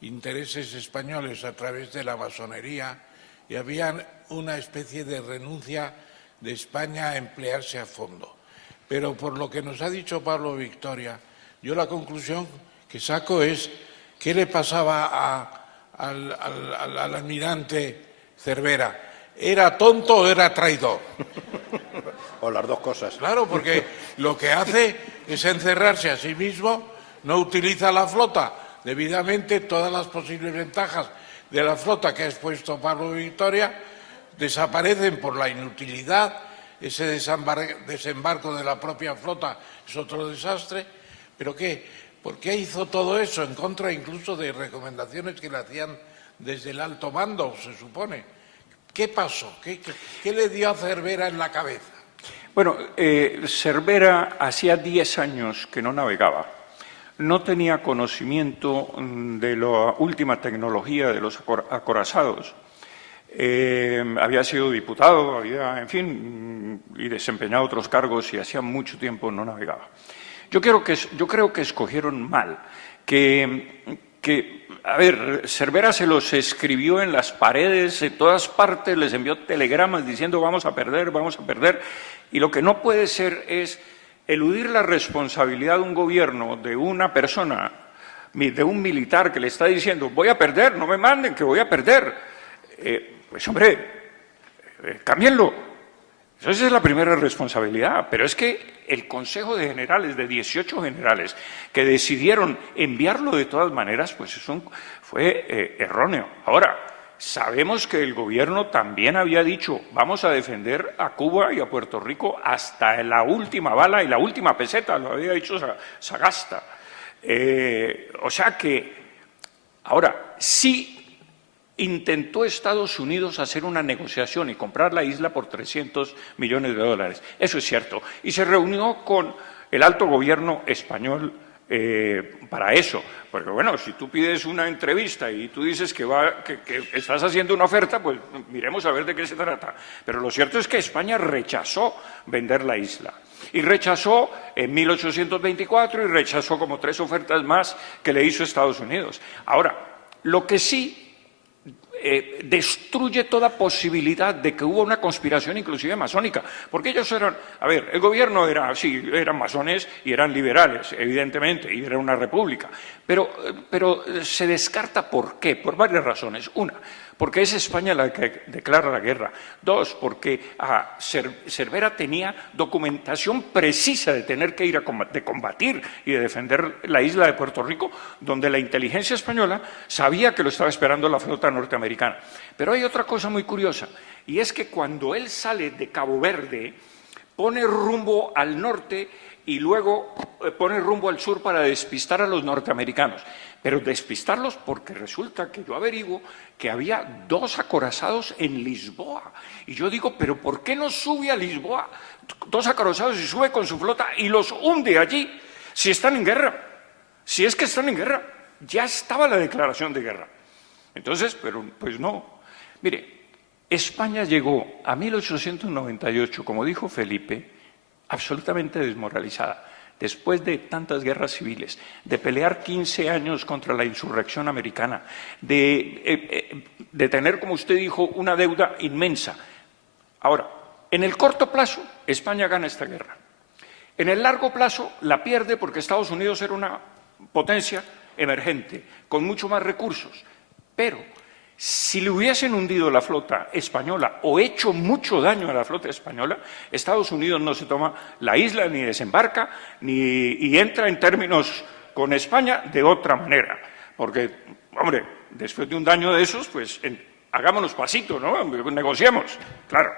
intereses españoles a través de la masonería, y había una especie de renuncia de España a emplearse a fondo. Pero por lo que nos ha dicho Pablo Victoria, yo la conclusión que saco es ¿qué le pasaba al almirante Cervera? ¿Era tonto o era traidor? O las dos cosas. Claro, porque lo que hace es encerrarse a sí mismo, no utiliza la flota debidamente, todas las posibles ventajas de la flota que ha expuesto Pablo Victoria desaparecen por la inutilidad, ese desembarco de la propia flota es otro desastre, pero ¿por qué hizo todo eso en contra incluso de recomendaciones que le hacían desde el alto mando, se supone? ¿Qué pasó? ¿Qué le dio a Cervera en la cabeza? Bueno, Cervera hacía 10 años que no navegaba. No tenía conocimiento de la última tecnología de los acorazados. Había sido diputado, en fin, y desempeñado otros cargos y hacía mucho tiempo no navegaba. Yo creo que escogieron mal, a ver, Cervera se los escribió en las paredes, en todas partes, les envió telegramas diciendo vamos a perder, y lo que no puede ser es eludir la responsabilidad de un gobierno, de una persona, de un militar que le está diciendo voy a perder, no me manden que voy a perder. Pues hombre, cámbienlo. Esa es la primera responsabilidad, pero es que el Consejo de Generales, de 18 generales, que decidieron enviarlo de todas maneras, pues eso fue erróneo. Ahora, sabemos que el gobierno también había dicho vamos a defender a Cuba y a Puerto Rico hasta la última bala y la última peseta, lo había dicho Sagasta. O sea que, ahora, sí intentó Estados Unidos hacer una negociación y comprar la isla por $300 millones. Eso es cierto. Y se reunió con el alto gobierno español para eso. Porque, bueno, si tú pides una entrevista y tú dices que estás haciendo una oferta, pues miremos a ver de qué se trata. Pero lo cierto es que España rechazó vender la isla. Y rechazó en 1824 y rechazó como 3 ofertas más que le hizo Estados Unidos. Ahora, lo que sí destruye toda posibilidad de que hubo una conspiración inclusive masónica, porque ellos eran, el gobierno eran masones y eran liberales, evidentemente, y era una república, pero se descarta ¿por qué? Por varias razones. Una, porque es España la que declara la guerra. Dos, porque Cervera tenía documentación precisa de tener que ir de combatir y de defender la isla de Puerto Rico, donde la inteligencia española sabía que lo estaba esperando la flota norteamericana. Pero hay otra cosa muy curiosa, y es que cuando él sale de Cabo Verde, pone rumbo al norte y luego pone rumbo al sur para despistar a los norteamericanos. Pero despistarlos porque resulta que yo averiguo que había 2 acorazados en Lisboa. Y yo digo, ¿pero por qué no sube a Lisboa 2 acorazados y sube con su flota y los hunde allí si están en guerra? Si es que están en guerra, ya estaba la declaración de guerra. Entonces, pero pues no. Mire, España llegó a 1898, como dijo Felipe, absolutamente desmoralizada. Después de tantas guerras civiles, de pelear 15 años contra la insurrección americana, de tener, como usted dijo, una deuda inmensa. Ahora, en el corto plazo, España gana esta guerra. En el largo plazo la pierde porque Estados Unidos era una potencia emergente, con mucho más recursos. Pero si le hubiesen hundido la flota española o hecho mucho daño a la flota española, Estados Unidos no se toma la isla, ni desembarca, y entra en términos con España de otra manera. Porque, hombre, después de un daño de esos, pues hagámonos pasito, ¿no? Negociemos, claro.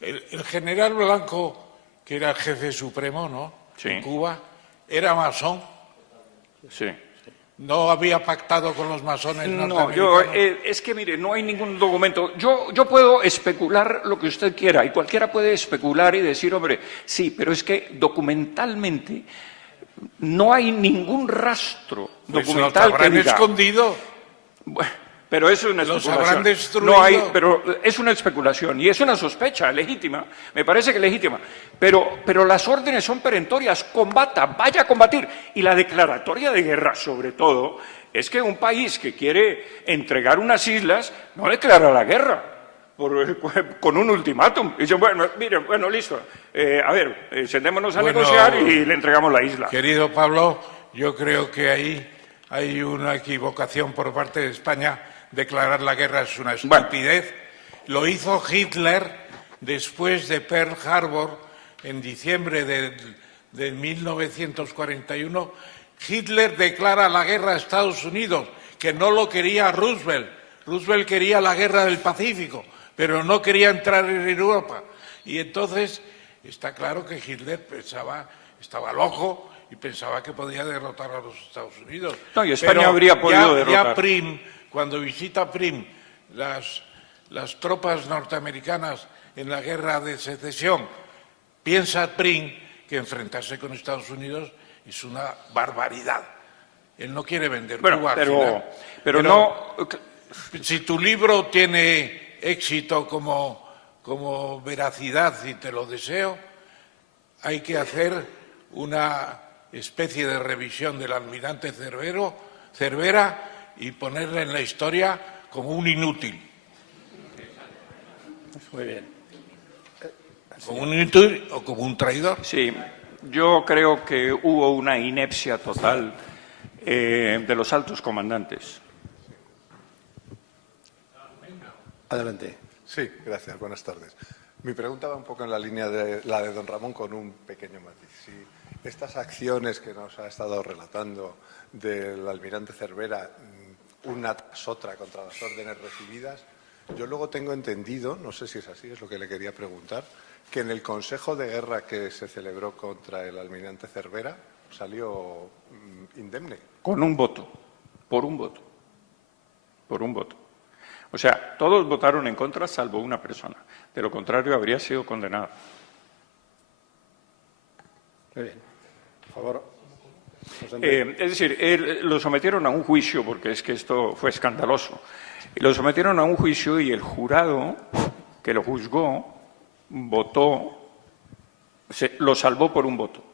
El general Blanco, que era el jefe supremo, ¿no? Sí. En Cuba, era masón. Sí. ¿No había pactado con los masones No, norteamericanos? es que, mire, no hay ningún documento. Yo puedo especular lo que usted quiera, y cualquiera puede especular y decir, hombre, sí, pero es que documentalmente no hay ningún rastro Pues documental los habrán que diga... escondido. Bueno, pero eso es una Los especulación. habrán destruido. No hay, pero es una especulación y es una sospecha legítima, me parece que legítima. Pero las órdenes son perentorias, combata, vaya a combatir. Y la declaratoria de guerra, sobre todo, es que un país que quiere entregar unas islas no declara la guerra con un ultimátum. Dicen, bueno, miren, bueno, listo, a ver, sentémonos a negociar y le entregamos la isla. Querido Pablo, yo creo que ahí hay una equivocación por parte de España. Declarar la guerra es una estupidez. Lo hizo Hitler después de Pearl Harbor en diciembre de 1941. Hitler declara la guerra a Estados Unidos, que no lo quería Roosevelt. Roosevelt quería la guerra del Pacífico, pero no quería entrar en Europa. Y entonces está claro que Hitler estaba loco y pensaba que podía derrotar a los Estados Unidos. No, y España habría podido derrotar. Ya Prim, cuando visita Prim las tropas norteamericanas en la guerra de secesión, piensa Prim que enfrentarse con Estados Unidos es una barbaridad. Él no quiere vender Cuba al final. Pero no... Si tu libro tiene éxito como veracidad, y te lo deseo, hay que hacer una especie de revisión del almirante Cervera y ponerle en la historia como un inútil. Muy bien. Como un inútil o como un traidor. Sí, yo creo que hubo una inepcia total de los altos comandantes. Adelante. Sí, gracias. Buenas tardes. Mi pregunta va un poco en la línea de la de don Ramón con un pequeño matiz. Si estas acciones que nos ha estado relatando del almirante Cervera, una tras otra contra las órdenes recibidas, yo luego tengo entendido, no sé si es así, es lo que le quería preguntar, que en el Consejo de Guerra que se celebró contra el almirante Cervera salió indemne. Con un voto, por un voto, por un voto. O sea, todos votaron en contra salvo una persona. De lo contrario, habría sido condenado. Muy bien. Por favor. Es decir, lo sometieron a un juicio, porque es que esto fue escandaloso. Y lo sometieron a un juicio y el jurado que lo juzgó votó, lo salvó por un voto.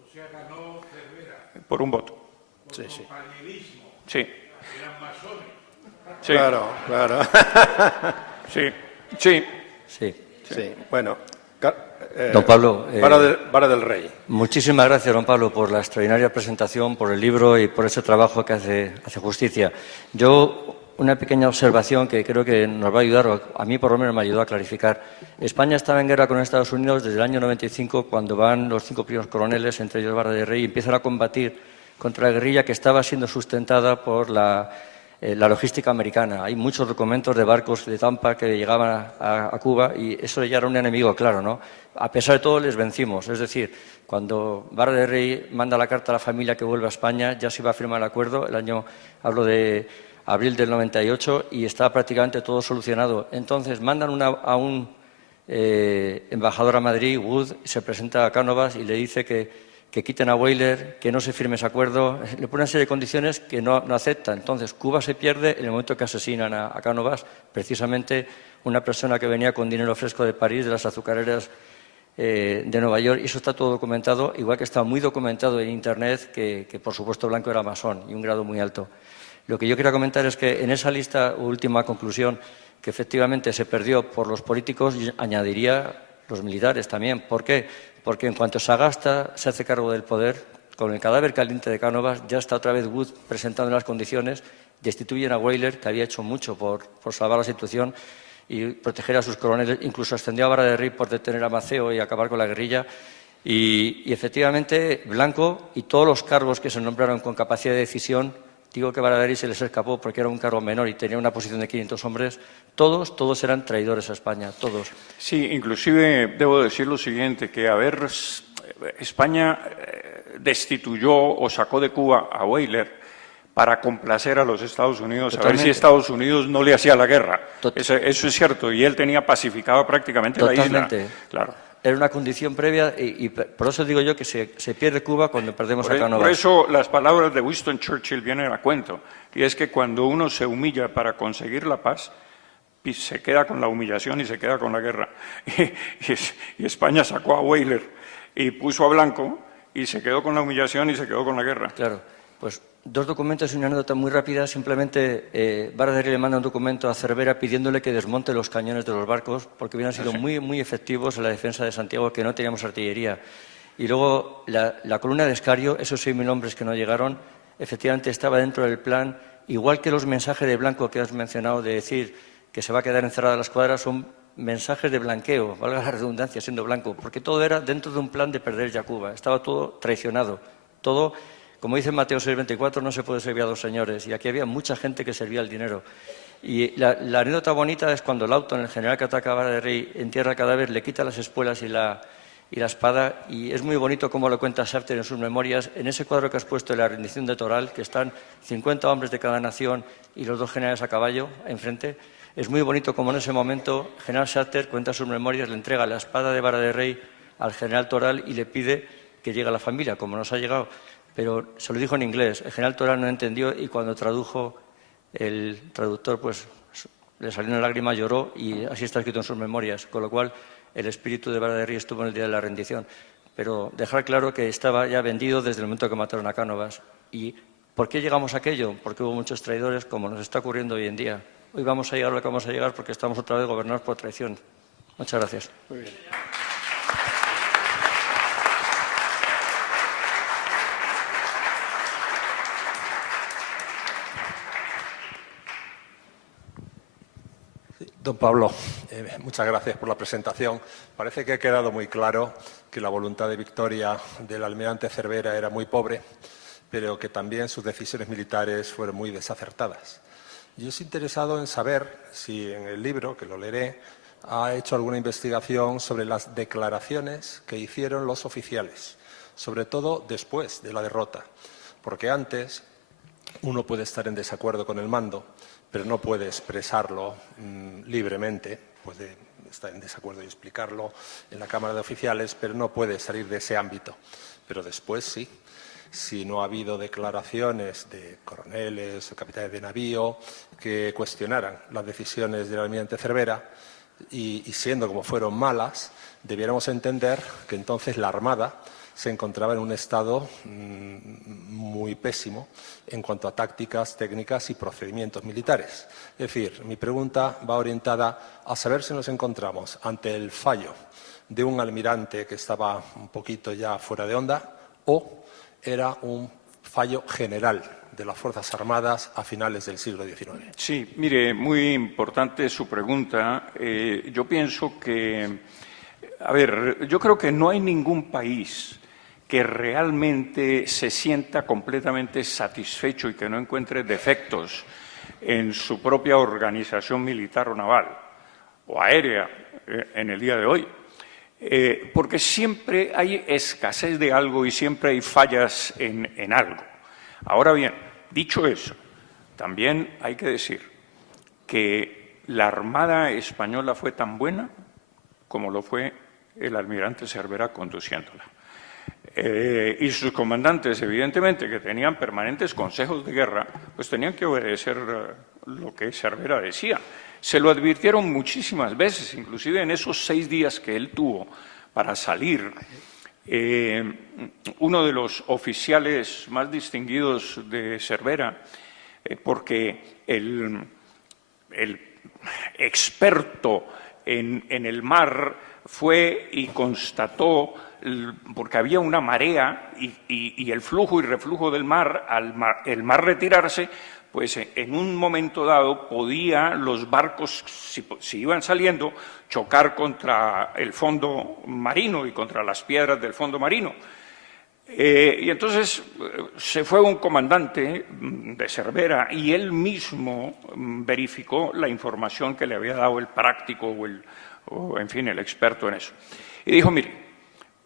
O sea, ganó Cervera. Por un voto. Sí, sí. Sí. Eran masones. Sí. Claro, claro. Sí. Sí. Sí. Sí. Bueno. Don Pablo, Vara del Rey. muchísimas gracias, don Pablo, por la extraordinaria presentación, por el libro y por ese trabajo que hace justicia. Yo, una pequeña observación que creo que nos va a ayudar, o a mí por lo menos me ayudó a clarificar. España estaba en guerra con Estados Unidos desde el año 95, cuando van los 5 primeros coroneles, entre ellos Vara del Rey, y empiezan a combatir contra la guerrilla que estaba siendo sustentada por la logística americana. Hay muchos documentos de barcos de Tampa que llegaban a Cuba y eso ya era un enemigo claro, ¿no? A pesar de todo les vencimos, es decir, cuando Vara del Rey manda la carta a la familia que vuelve a España, ya se iba a firmar el acuerdo, hablo de abril del 98, y está prácticamente todo solucionado. Entonces mandan a un embajador a Madrid, Wood, se presenta a Cánovas y le dice que quiten a Weyler, que no se firme ese acuerdo, le pone una serie de condiciones que no acepta. Entonces Cuba se pierde en el momento que asesinan a Cánovas, precisamente una persona que venía con dinero fresco de París, de las azucareras de Nueva York, y eso está todo documentado, igual que está muy documentado en Internet que por supuesto Blanco era masón y un grado muy alto. Lo que yo quería comentar es que en esa lista, última conclusión, que efectivamente se perdió por los políticos, yo añadiría los militares también. ¿Por qué? porque en cuanto Sagasta se hace cargo del poder, con el cadáver caliente de Cánovas, ya está otra vez Wood presentando las condiciones, destituyen a Weyler, que había hecho mucho por salvar la situación y proteger a sus coroneles, incluso ascendió a Vara de Rey por detener a Maceo y acabar con la guerrilla. Y efectivamente, Blanco y todos los cargos que se nombraron con capacidad de decisión, digo que Vara de Rey se les escapó porque era un cargo menor y tenía una posición de 500 hombres, todos eran traidores a España, todos. Sí, inclusive debo decir lo siguiente, que España destituyó o sacó de Cuba a Weyler para complacer a los Estados Unidos, Totalmente. a ver si Estados Unidos no le hacía la guerra. Eso es cierto, y él tenía pacificado prácticamente la isla. Claro. Era una condición previa y por eso digo yo que se pierde Cuba cuando perdemos a Cánovas. Por eso las palabras de Winston Churchill vienen a cuento, y es que cuando uno se humilla para conseguir la paz, se queda con la humillación y se queda con la guerra. Y España sacó a Weyler y puso a Blanco y se quedó con la humillación y se quedó con la guerra. Claro, pues dos documentos y una anécdota muy rápida. Simplemente Vara de Rey le manda un documento a Cervera pidiéndole que desmonte los cañones de los barcos porque hubieran sido muy efectivos en la defensa de Santiago, que no teníamos artillería. Y luego la columna de Escario, esos 6.000 hombres que no llegaron, efectivamente estaba dentro del plan, igual que los mensajes de Blanco que has mencionado de decir que se va a quedar encerrada la escuadra, son mensajes de blanqueo, valga la redundancia, siendo Blanco, porque todo era dentro de un plan de perder ya Cuba, estaba todo traicionado, todo, como dice Mateo 6:24, no se puede servir a dos señores, y aquí había mucha gente que servía el dinero. Y la anécdota bonita es cuando Lawton, el general que ataca a Vara de Rey, entierra el cadáver, le quita las espuelas y la espada, y es muy bonito cómo lo cuenta Shafter en sus memorias, en ese cuadro que has puesto de la rendición de Toral, que están 50 hombres de cada nación y los dos generales a caballo enfrente. Es muy bonito como en ese momento el general Shafter cuenta sus memorias, le entrega la espada de Vara de Rey al general Toral y le pide que llegue a la familia, como nos ha llegado. Pero se lo dijo en inglés, el general Toral no entendió y cuando tradujo el traductor, pues le salió una lágrima, lloró y así está escrito en sus memorias, con lo cual el espíritu de Vara de Rey estuvo en el día de la rendición. Pero dejar claro que estaba ya vendido desde el momento que mataron a Cánovas. ¿Y por qué llegamos a aquello? Porque hubo muchos traidores, como nos está ocurriendo hoy en día. Hoy vamos a llegar a lo que vamos a llegar porque estamos otra vez gobernados por traición. Muchas gracias. Muy bien. Don Pablo, muchas gracias por la presentación. Parece que ha quedado muy claro que la voluntad de victoria del almirante Cervera era muy pobre, pero que también sus decisiones militares fueron muy desacertadas. Yo estoy interesado en saber si en el libro, que lo leeré, ha hecho alguna investigación sobre las declaraciones que hicieron los oficiales, sobre todo después de la derrota, porque antes uno puede estar en desacuerdo con el mando, pero no puede expresarlo libremente, puede estar en desacuerdo y explicarlo en la Cámara de Oficiales, pero no puede salir de ese ámbito. Pero después sí. Si no ha habido declaraciones de coroneles o capitanes de navío que cuestionaran las decisiones del almirante Cervera y siendo como fueron malas, debiéramos entender que entonces la Armada se encontraba en un estado muy pésimo en cuanto a tácticas, técnicas y procedimientos militares. Es decir, mi pregunta va orientada a saber si nos encontramos ante el fallo de un almirante que estaba un poquito ya fuera de onda o era un fallo general de las Fuerzas Armadas a finales del siglo XIX. Sí, mire, muy importante su pregunta. Yo pienso que, yo creo que no hay ningún país que realmente se sienta completamente satisfecho y que no encuentre defectos en su propia organización militar o naval o aérea en el día de hoy. Porque siempre hay escasez de algo y siempre hay fallas en algo. Ahora bien, dicho eso, también hay que decir que la Armada española fue tan buena como lo fue el almirante Cervera conduciéndola. Y sus comandantes, evidentemente, que tenían permanentes consejos de guerra, pues tenían que obedecer lo que Cervera decía. Se lo advirtieron muchísimas veces, inclusive en esos 6 días que él tuvo para salir. Uno de los oficiales más distinguidos de Cervera, porque el experto en el mar fue y constató porque había una marea y el flujo y reflujo del mar, el mar retirarse, pues en un momento dado los barcos, si iban saliendo, chocar contra el fondo marino y contra las piedras del fondo marino. Y entonces se fue un comandante de Cervera y él mismo verificó la información que le había dado el práctico o en fin, el experto en eso. Y dijo, mire,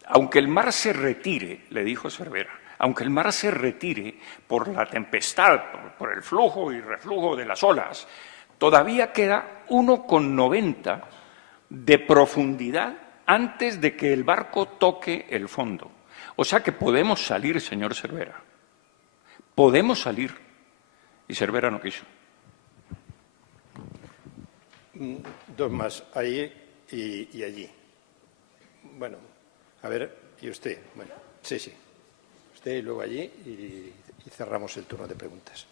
aunque el mar se retire, le dijo Cervera, aunque el mar se retire por la tempestad, por el flujo y reflujo de las olas, todavía queda 1,90 de profundidad antes de que el barco toque el fondo. O sea que podemos salir, señor Cervera. Podemos salir. Y Cervera no quiso. Dos más, ahí y allí. Bueno, a ver, y usted. Bueno, sí. Usted y luego allí y cerramos el turno de preguntas.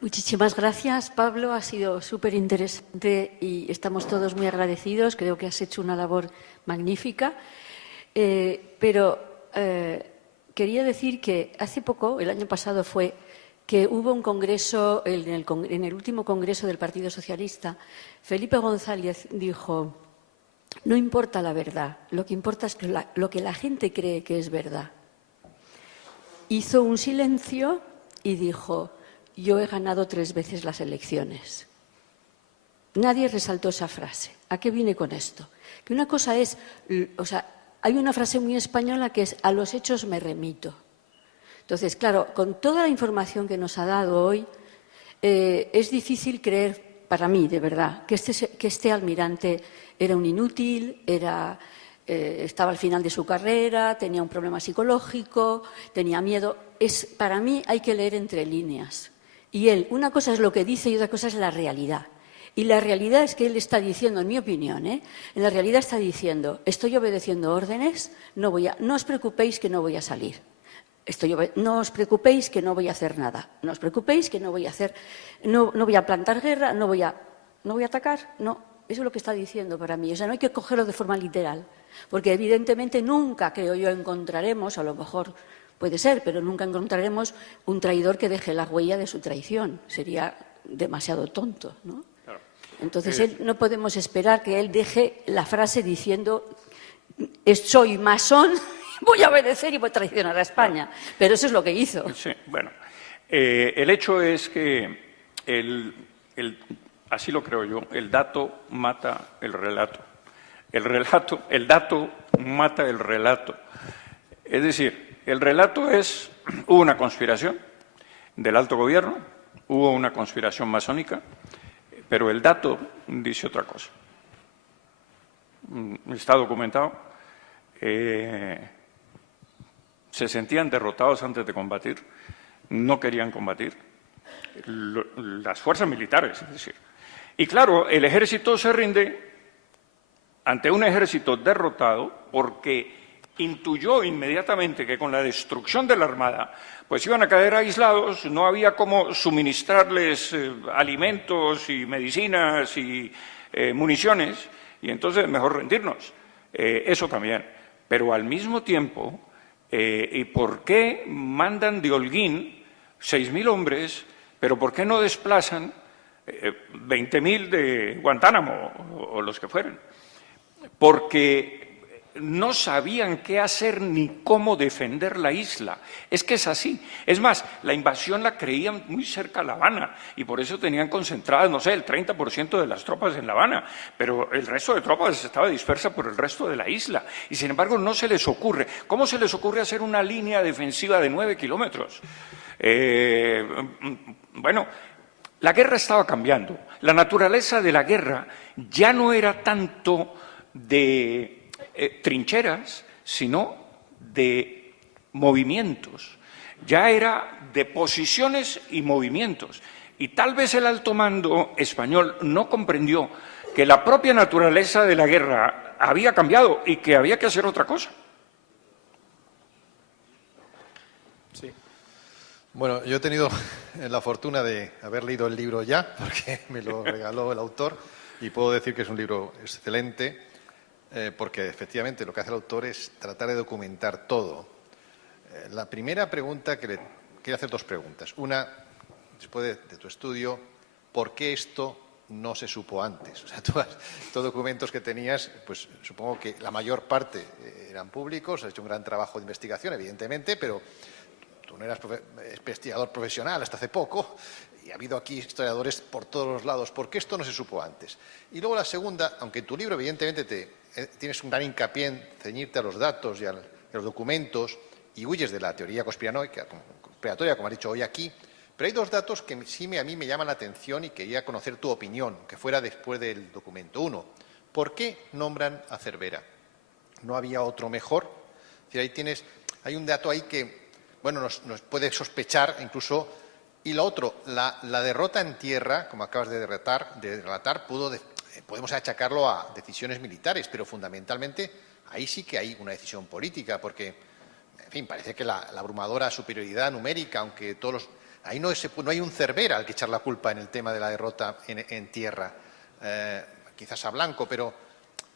Muchísimas gracias, Pablo. Ha sido súper interesante y estamos todos muy agradecidos. Creo que has hecho una labor magnífica. Pero quería decir que hace poco, el año pasado fue, que hubo un congreso, en el último congreso del Partido Socialista, Felipe González dijo, no importa la verdad, lo que importa es lo que la gente cree que es verdad. Hizo un silencio y dijo, yo he ganado 3 veces las elecciones. Nadie resaltó esa frase. ¿A qué viene con esto? Que una cosa es, hay una frase muy española que es, a los hechos me remito. Entonces, claro, con toda la información que nos ha dado hoy, es difícil creer, para mí, de verdad, que este almirante era un inútil, estaba al final de su carrera, tenía un problema psicológico, tenía miedo. Para mí hay que leer entre líneas. Y una cosa es lo que dice y otra cosa es la realidad. Y la realidad es que él está diciendo, en mi opinión, en la realidad está diciendo, estoy obedeciendo órdenes, no os preocupéis que no voy a salir. No os preocupéis que no voy a hacer nada. No os preocupéis que no voy a plantar guerra, no voy a atacar. No, eso es lo que está diciendo para mí. O sea, no hay que cogerlo de forma literal. Porque evidentemente nunca, creo yo, encontraremos, a lo mejor puede ser, pero nunca encontraremos un traidor que deje la huella de su traición. Sería demasiado tonto, ¿no? Entonces, no podemos esperar que él deje la frase diciendo soy masón, voy a obedecer y voy a traicionar a España. Pero eso es lo que hizo. Sí, bueno, el hecho es que, así lo creo yo, el dato mata el relato. El dato mata el relato. Es decir, el relato es, hubo una conspiración del alto gobierno, hubo una conspiración masónica, pero el dato dice otra cosa. Está documentado. Se sentían derrotados antes de combatir, no querían combatir. Las fuerzas militares, es decir. Y claro, el ejército se rinde ante un ejército derrotado porque intuyó inmediatamente que con la destrucción de la Armada pues iban a caer aislados, no había cómo suministrarles alimentos y medicinas y municiones, y entonces mejor rendirnos. Eso también. Pero al mismo tiempo, ¿y por qué mandan de Holguín 6.000 hombres, pero por qué no desplazan 20.000 de Guantánamo o los que fueran? Porque no sabían qué hacer ni cómo defender la isla. Es que es así. Es más, la invasión la creían muy cerca a La Habana y por eso tenían concentradas, no sé, el 30% de las tropas en La Habana, pero el resto de tropas estaba dispersa por el resto de la isla. Y sin embargo no se les ocurre. ¿Cómo se les ocurre hacer una línea defensiva de 9 kilómetros? Bueno, la guerra estaba cambiando. La naturaleza de la guerra ya no era tanto de trincheras, sino de movimientos. Ya era de posiciones y movimientos. Y tal vez el alto mando español no comprendió que la propia naturaleza de la guerra había cambiado y que había que hacer otra cosa. Sí. Bueno, yo he tenido la fortuna de haber leído el libro ya, porque me lo regaló el autor, y puedo decir que es un libro excelente. porque efectivamente lo que hace el autor es tratar de documentar todo. La primera pregunta que le quiero hacer, dos preguntas. Una, después de tu estudio, ¿por qué esto no se supo antes? O sea, todos documentos que tenías, pues supongo que la mayor parte eran públicos, has hecho un gran trabajo de investigación, evidentemente, pero tú no eras investigador profesional hasta hace poco y ha habido aquí historiadores por todos los lados. ¿Por qué esto no se supo antes? Y luego la segunda, aunque en tu libro evidentemente tienes un gran hincapié en ceñirte a los datos y a los documentos y huyes de la teoría conspiranoica, como has dicho hoy aquí, pero hay dos datos que sí a mí me llaman la atención y quería conocer tu opinión, que fuera después del documento. Uno, ¿por qué nombran a Cervera? ¿No había otro mejor? Es decir, hay un dato ahí que, bueno, nos puede sospechar incluso. Y lo otro, la derrota en tierra, como acabas de relatar, podemos achacarlo a decisiones militares, pero fundamentalmente ahí sí que hay una decisión política, porque, en fin, parece que la abrumadora superioridad numérica, aunque ahí no hay un Cervera al que echar la culpa en el tema de la derrota en tierra, quizás a Blanco, pero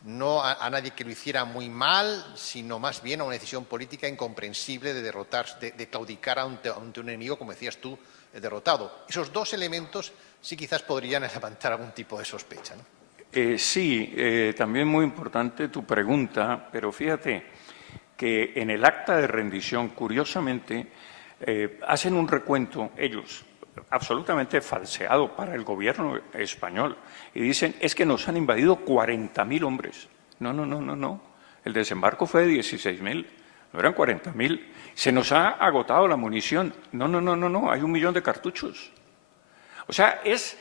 no a nadie que lo hiciera muy mal, sino más bien a una decisión política incomprensible de derrotar, de claudicar ante un enemigo, como decías tú, derrotado. Esos dos elementos sí quizás podrían levantar algún tipo de sospecha, ¿no? Sí, también muy importante tu pregunta, pero fíjate que en el acta de rendición, curiosamente, hacen un recuento, ellos, absolutamente falseado para el gobierno español, y dicen, es que nos han invadido 40.000 hombres. No. El desembarco fue de 16.000, no eran 40.000. Se nos ha agotado la munición. No, hay 1 millón de cartuchos. O sea, es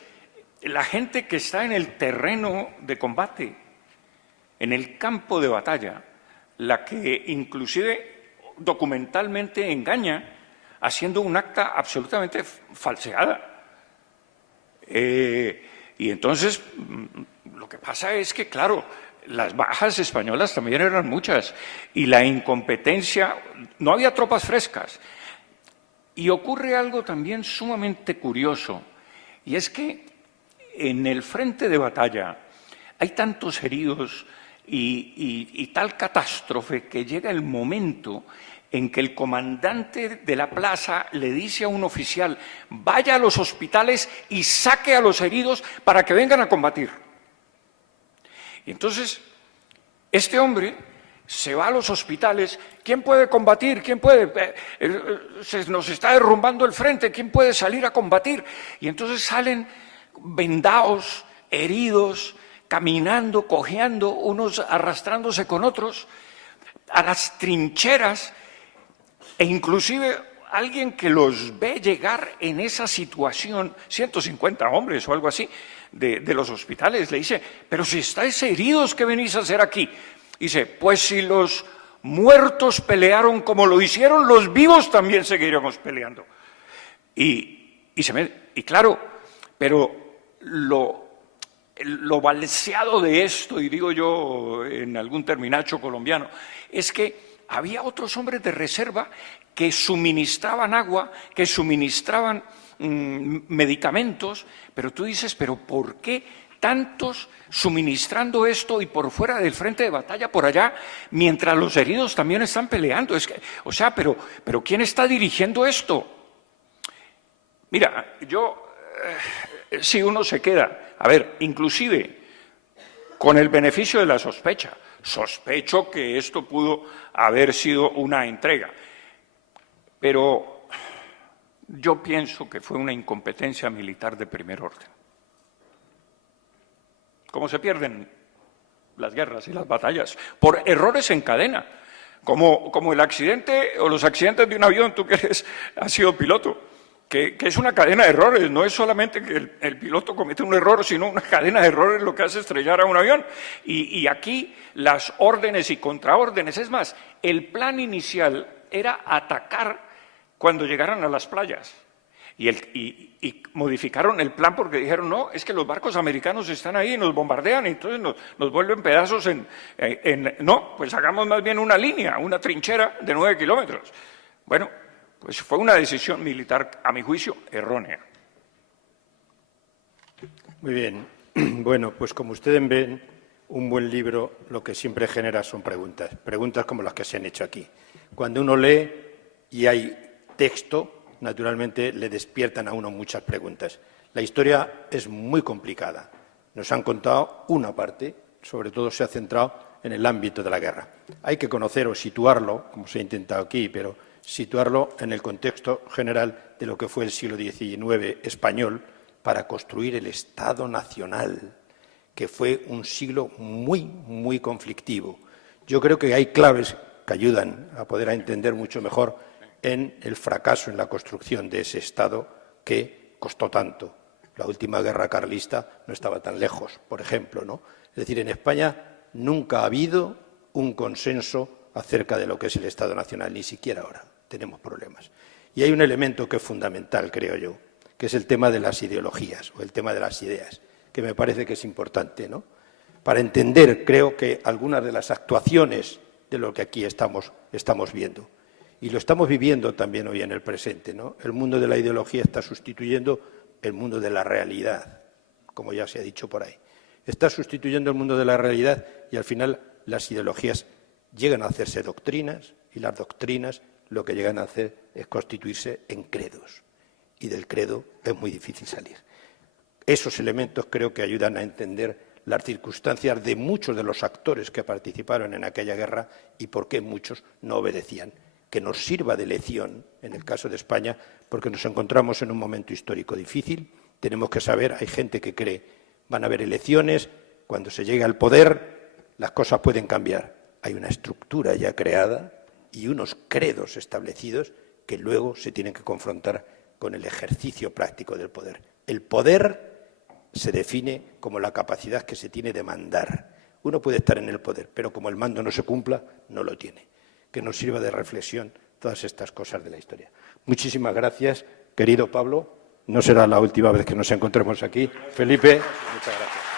la gente que está en el terreno de combate, en el campo de batalla, la que inclusive documentalmente engaña, haciendo un acta absolutamente falseada. Y entonces, lo que pasa es que, claro, las bajas españolas también eran muchas y la incompetencia, no había tropas frescas. Y ocurre algo también sumamente curioso, y es que en el frente de batalla hay tantos heridos y tal catástrofe que llega el momento en que el comandante de la plaza le dice a un oficial, vaya a los hospitales y saque a los heridos para que vengan a combatir. Y entonces, este hombre se va a los hospitales. ¿Quién puede combatir? ¿Quién puede? Se nos está derrumbando el frente. ¿Quién puede salir a combatir? Y entonces salen vendados, heridos, caminando, cojeando, unos arrastrándose con otros, a las trincheras, e inclusive alguien que los ve llegar en esa situación, 150 hombres o algo así, de los hospitales, le dice, pero si estáis heridos, ¿qué venís a hacer aquí? Dice, pues si los muertos pelearon como lo hicieron, los vivos también seguiremos peleando. Y claro, pero lo balseado de esto, y digo yo en algún terminacho colombiano, es que había otros hombres de reserva que suministraban agua, que suministraban medicamentos, pero tú dices, ¿pero por qué tantos suministrando esto y por fuera del frente de batalla por allá, mientras los heridos también están peleando? Es que, o sea, pero ¿quién está dirigiendo esto? Mira, si uno se queda, a ver, inclusive con el beneficio de la sospecha, sospecho que esto pudo haber sido una entrega, pero yo pienso que fue una incompetencia militar de primer orden. ¿Cómo se pierden las guerras y las batallas? Por errores en cadena, como el accidente o los accidentes de un avión, tú que has sido piloto, que es una cadena de errores, no es solamente que el piloto comete un error, sino una cadena de errores lo que hace estrellar a un avión. Y aquí las órdenes y contraórdenes, es más, el plan inicial era atacar cuando llegaran a las playas. Y modificaron el plan porque dijeron, no, es que los barcos americanos están ahí y nos bombardean, y entonces nos vuelven pedazos no, pues hagamos más bien una línea, una trinchera de 9 kilómetros. Bueno, pues fue una decisión militar, a mi juicio, errónea. Muy bien. Bueno, pues como ustedes ven, un buen libro lo que siempre genera son preguntas, preguntas como las que se han hecho aquí. Cuando uno lee y hay texto, naturalmente le despiertan a uno muchas preguntas. La historia es muy complicada. Nos han contado una parte, sobre todo se ha centrado en el ámbito de la guerra. Hay que conocer o situarlo, como se ha intentado aquí, pero situarlo en el contexto general de lo que fue el siglo XIX español para construir el Estado nacional, que fue un siglo muy, muy conflictivo. Yo creo que hay claves que ayudan a poder entender mucho mejor en el fracaso en la construcción de ese Estado que costó tanto. La última guerra carlista no estaba tan lejos, por ejemplo, ¿no? Es decir, en España nunca ha habido un consenso acerca de lo que es el Estado nacional, ni siquiera ahora tenemos problemas. Y hay un elemento que es fundamental, creo yo, que es el tema de las ideologías o el tema de las ideas, que me parece que es importante, ¿no? Para entender, creo que algunas de las actuaciones de lo que aquí estamos viendo. Y lo estamos viviendo también hoy en el presente, ¿no? El mundo de la ideología está sustituyendo el mundo de la realidad, como ya se ha dicho por ahí. Está sustituyendo el mundo de la realidad y al final las ideologías llegan a hacerse doctrinas y las doctrinas lo que llegan a hacer es constituirse en credos. Y del credo es muy difícil salir. Esos elementos creo que ayudan a entender las circunstancias de muchos de los actores que participaron en aquella guerra y por qué muchos no obedecían. Que nos sirva de lección, en el caso de España, porque nos encontramos en un momento histórico difícil. Tenemos que saber, hay gente que cree, van a haber elecciones, cuando se llegue al poder, las cosas pueden cambiar. Hay una estructura ya creada y unos credos establecidos que luego se tienen que confrontar con el ejercicio práctico del poder. El poder se define como la capacidad que se tiene de mandar. Uno puede estar en el poder, pero como el mando no se cumpla, no lo tiene. Que nos sirva de reflexión todas estas cosas de la historia. Muchísimas gracias, querido Pablo. No será la última vez que nos encontremos aquí. Felipe, muchas gracias.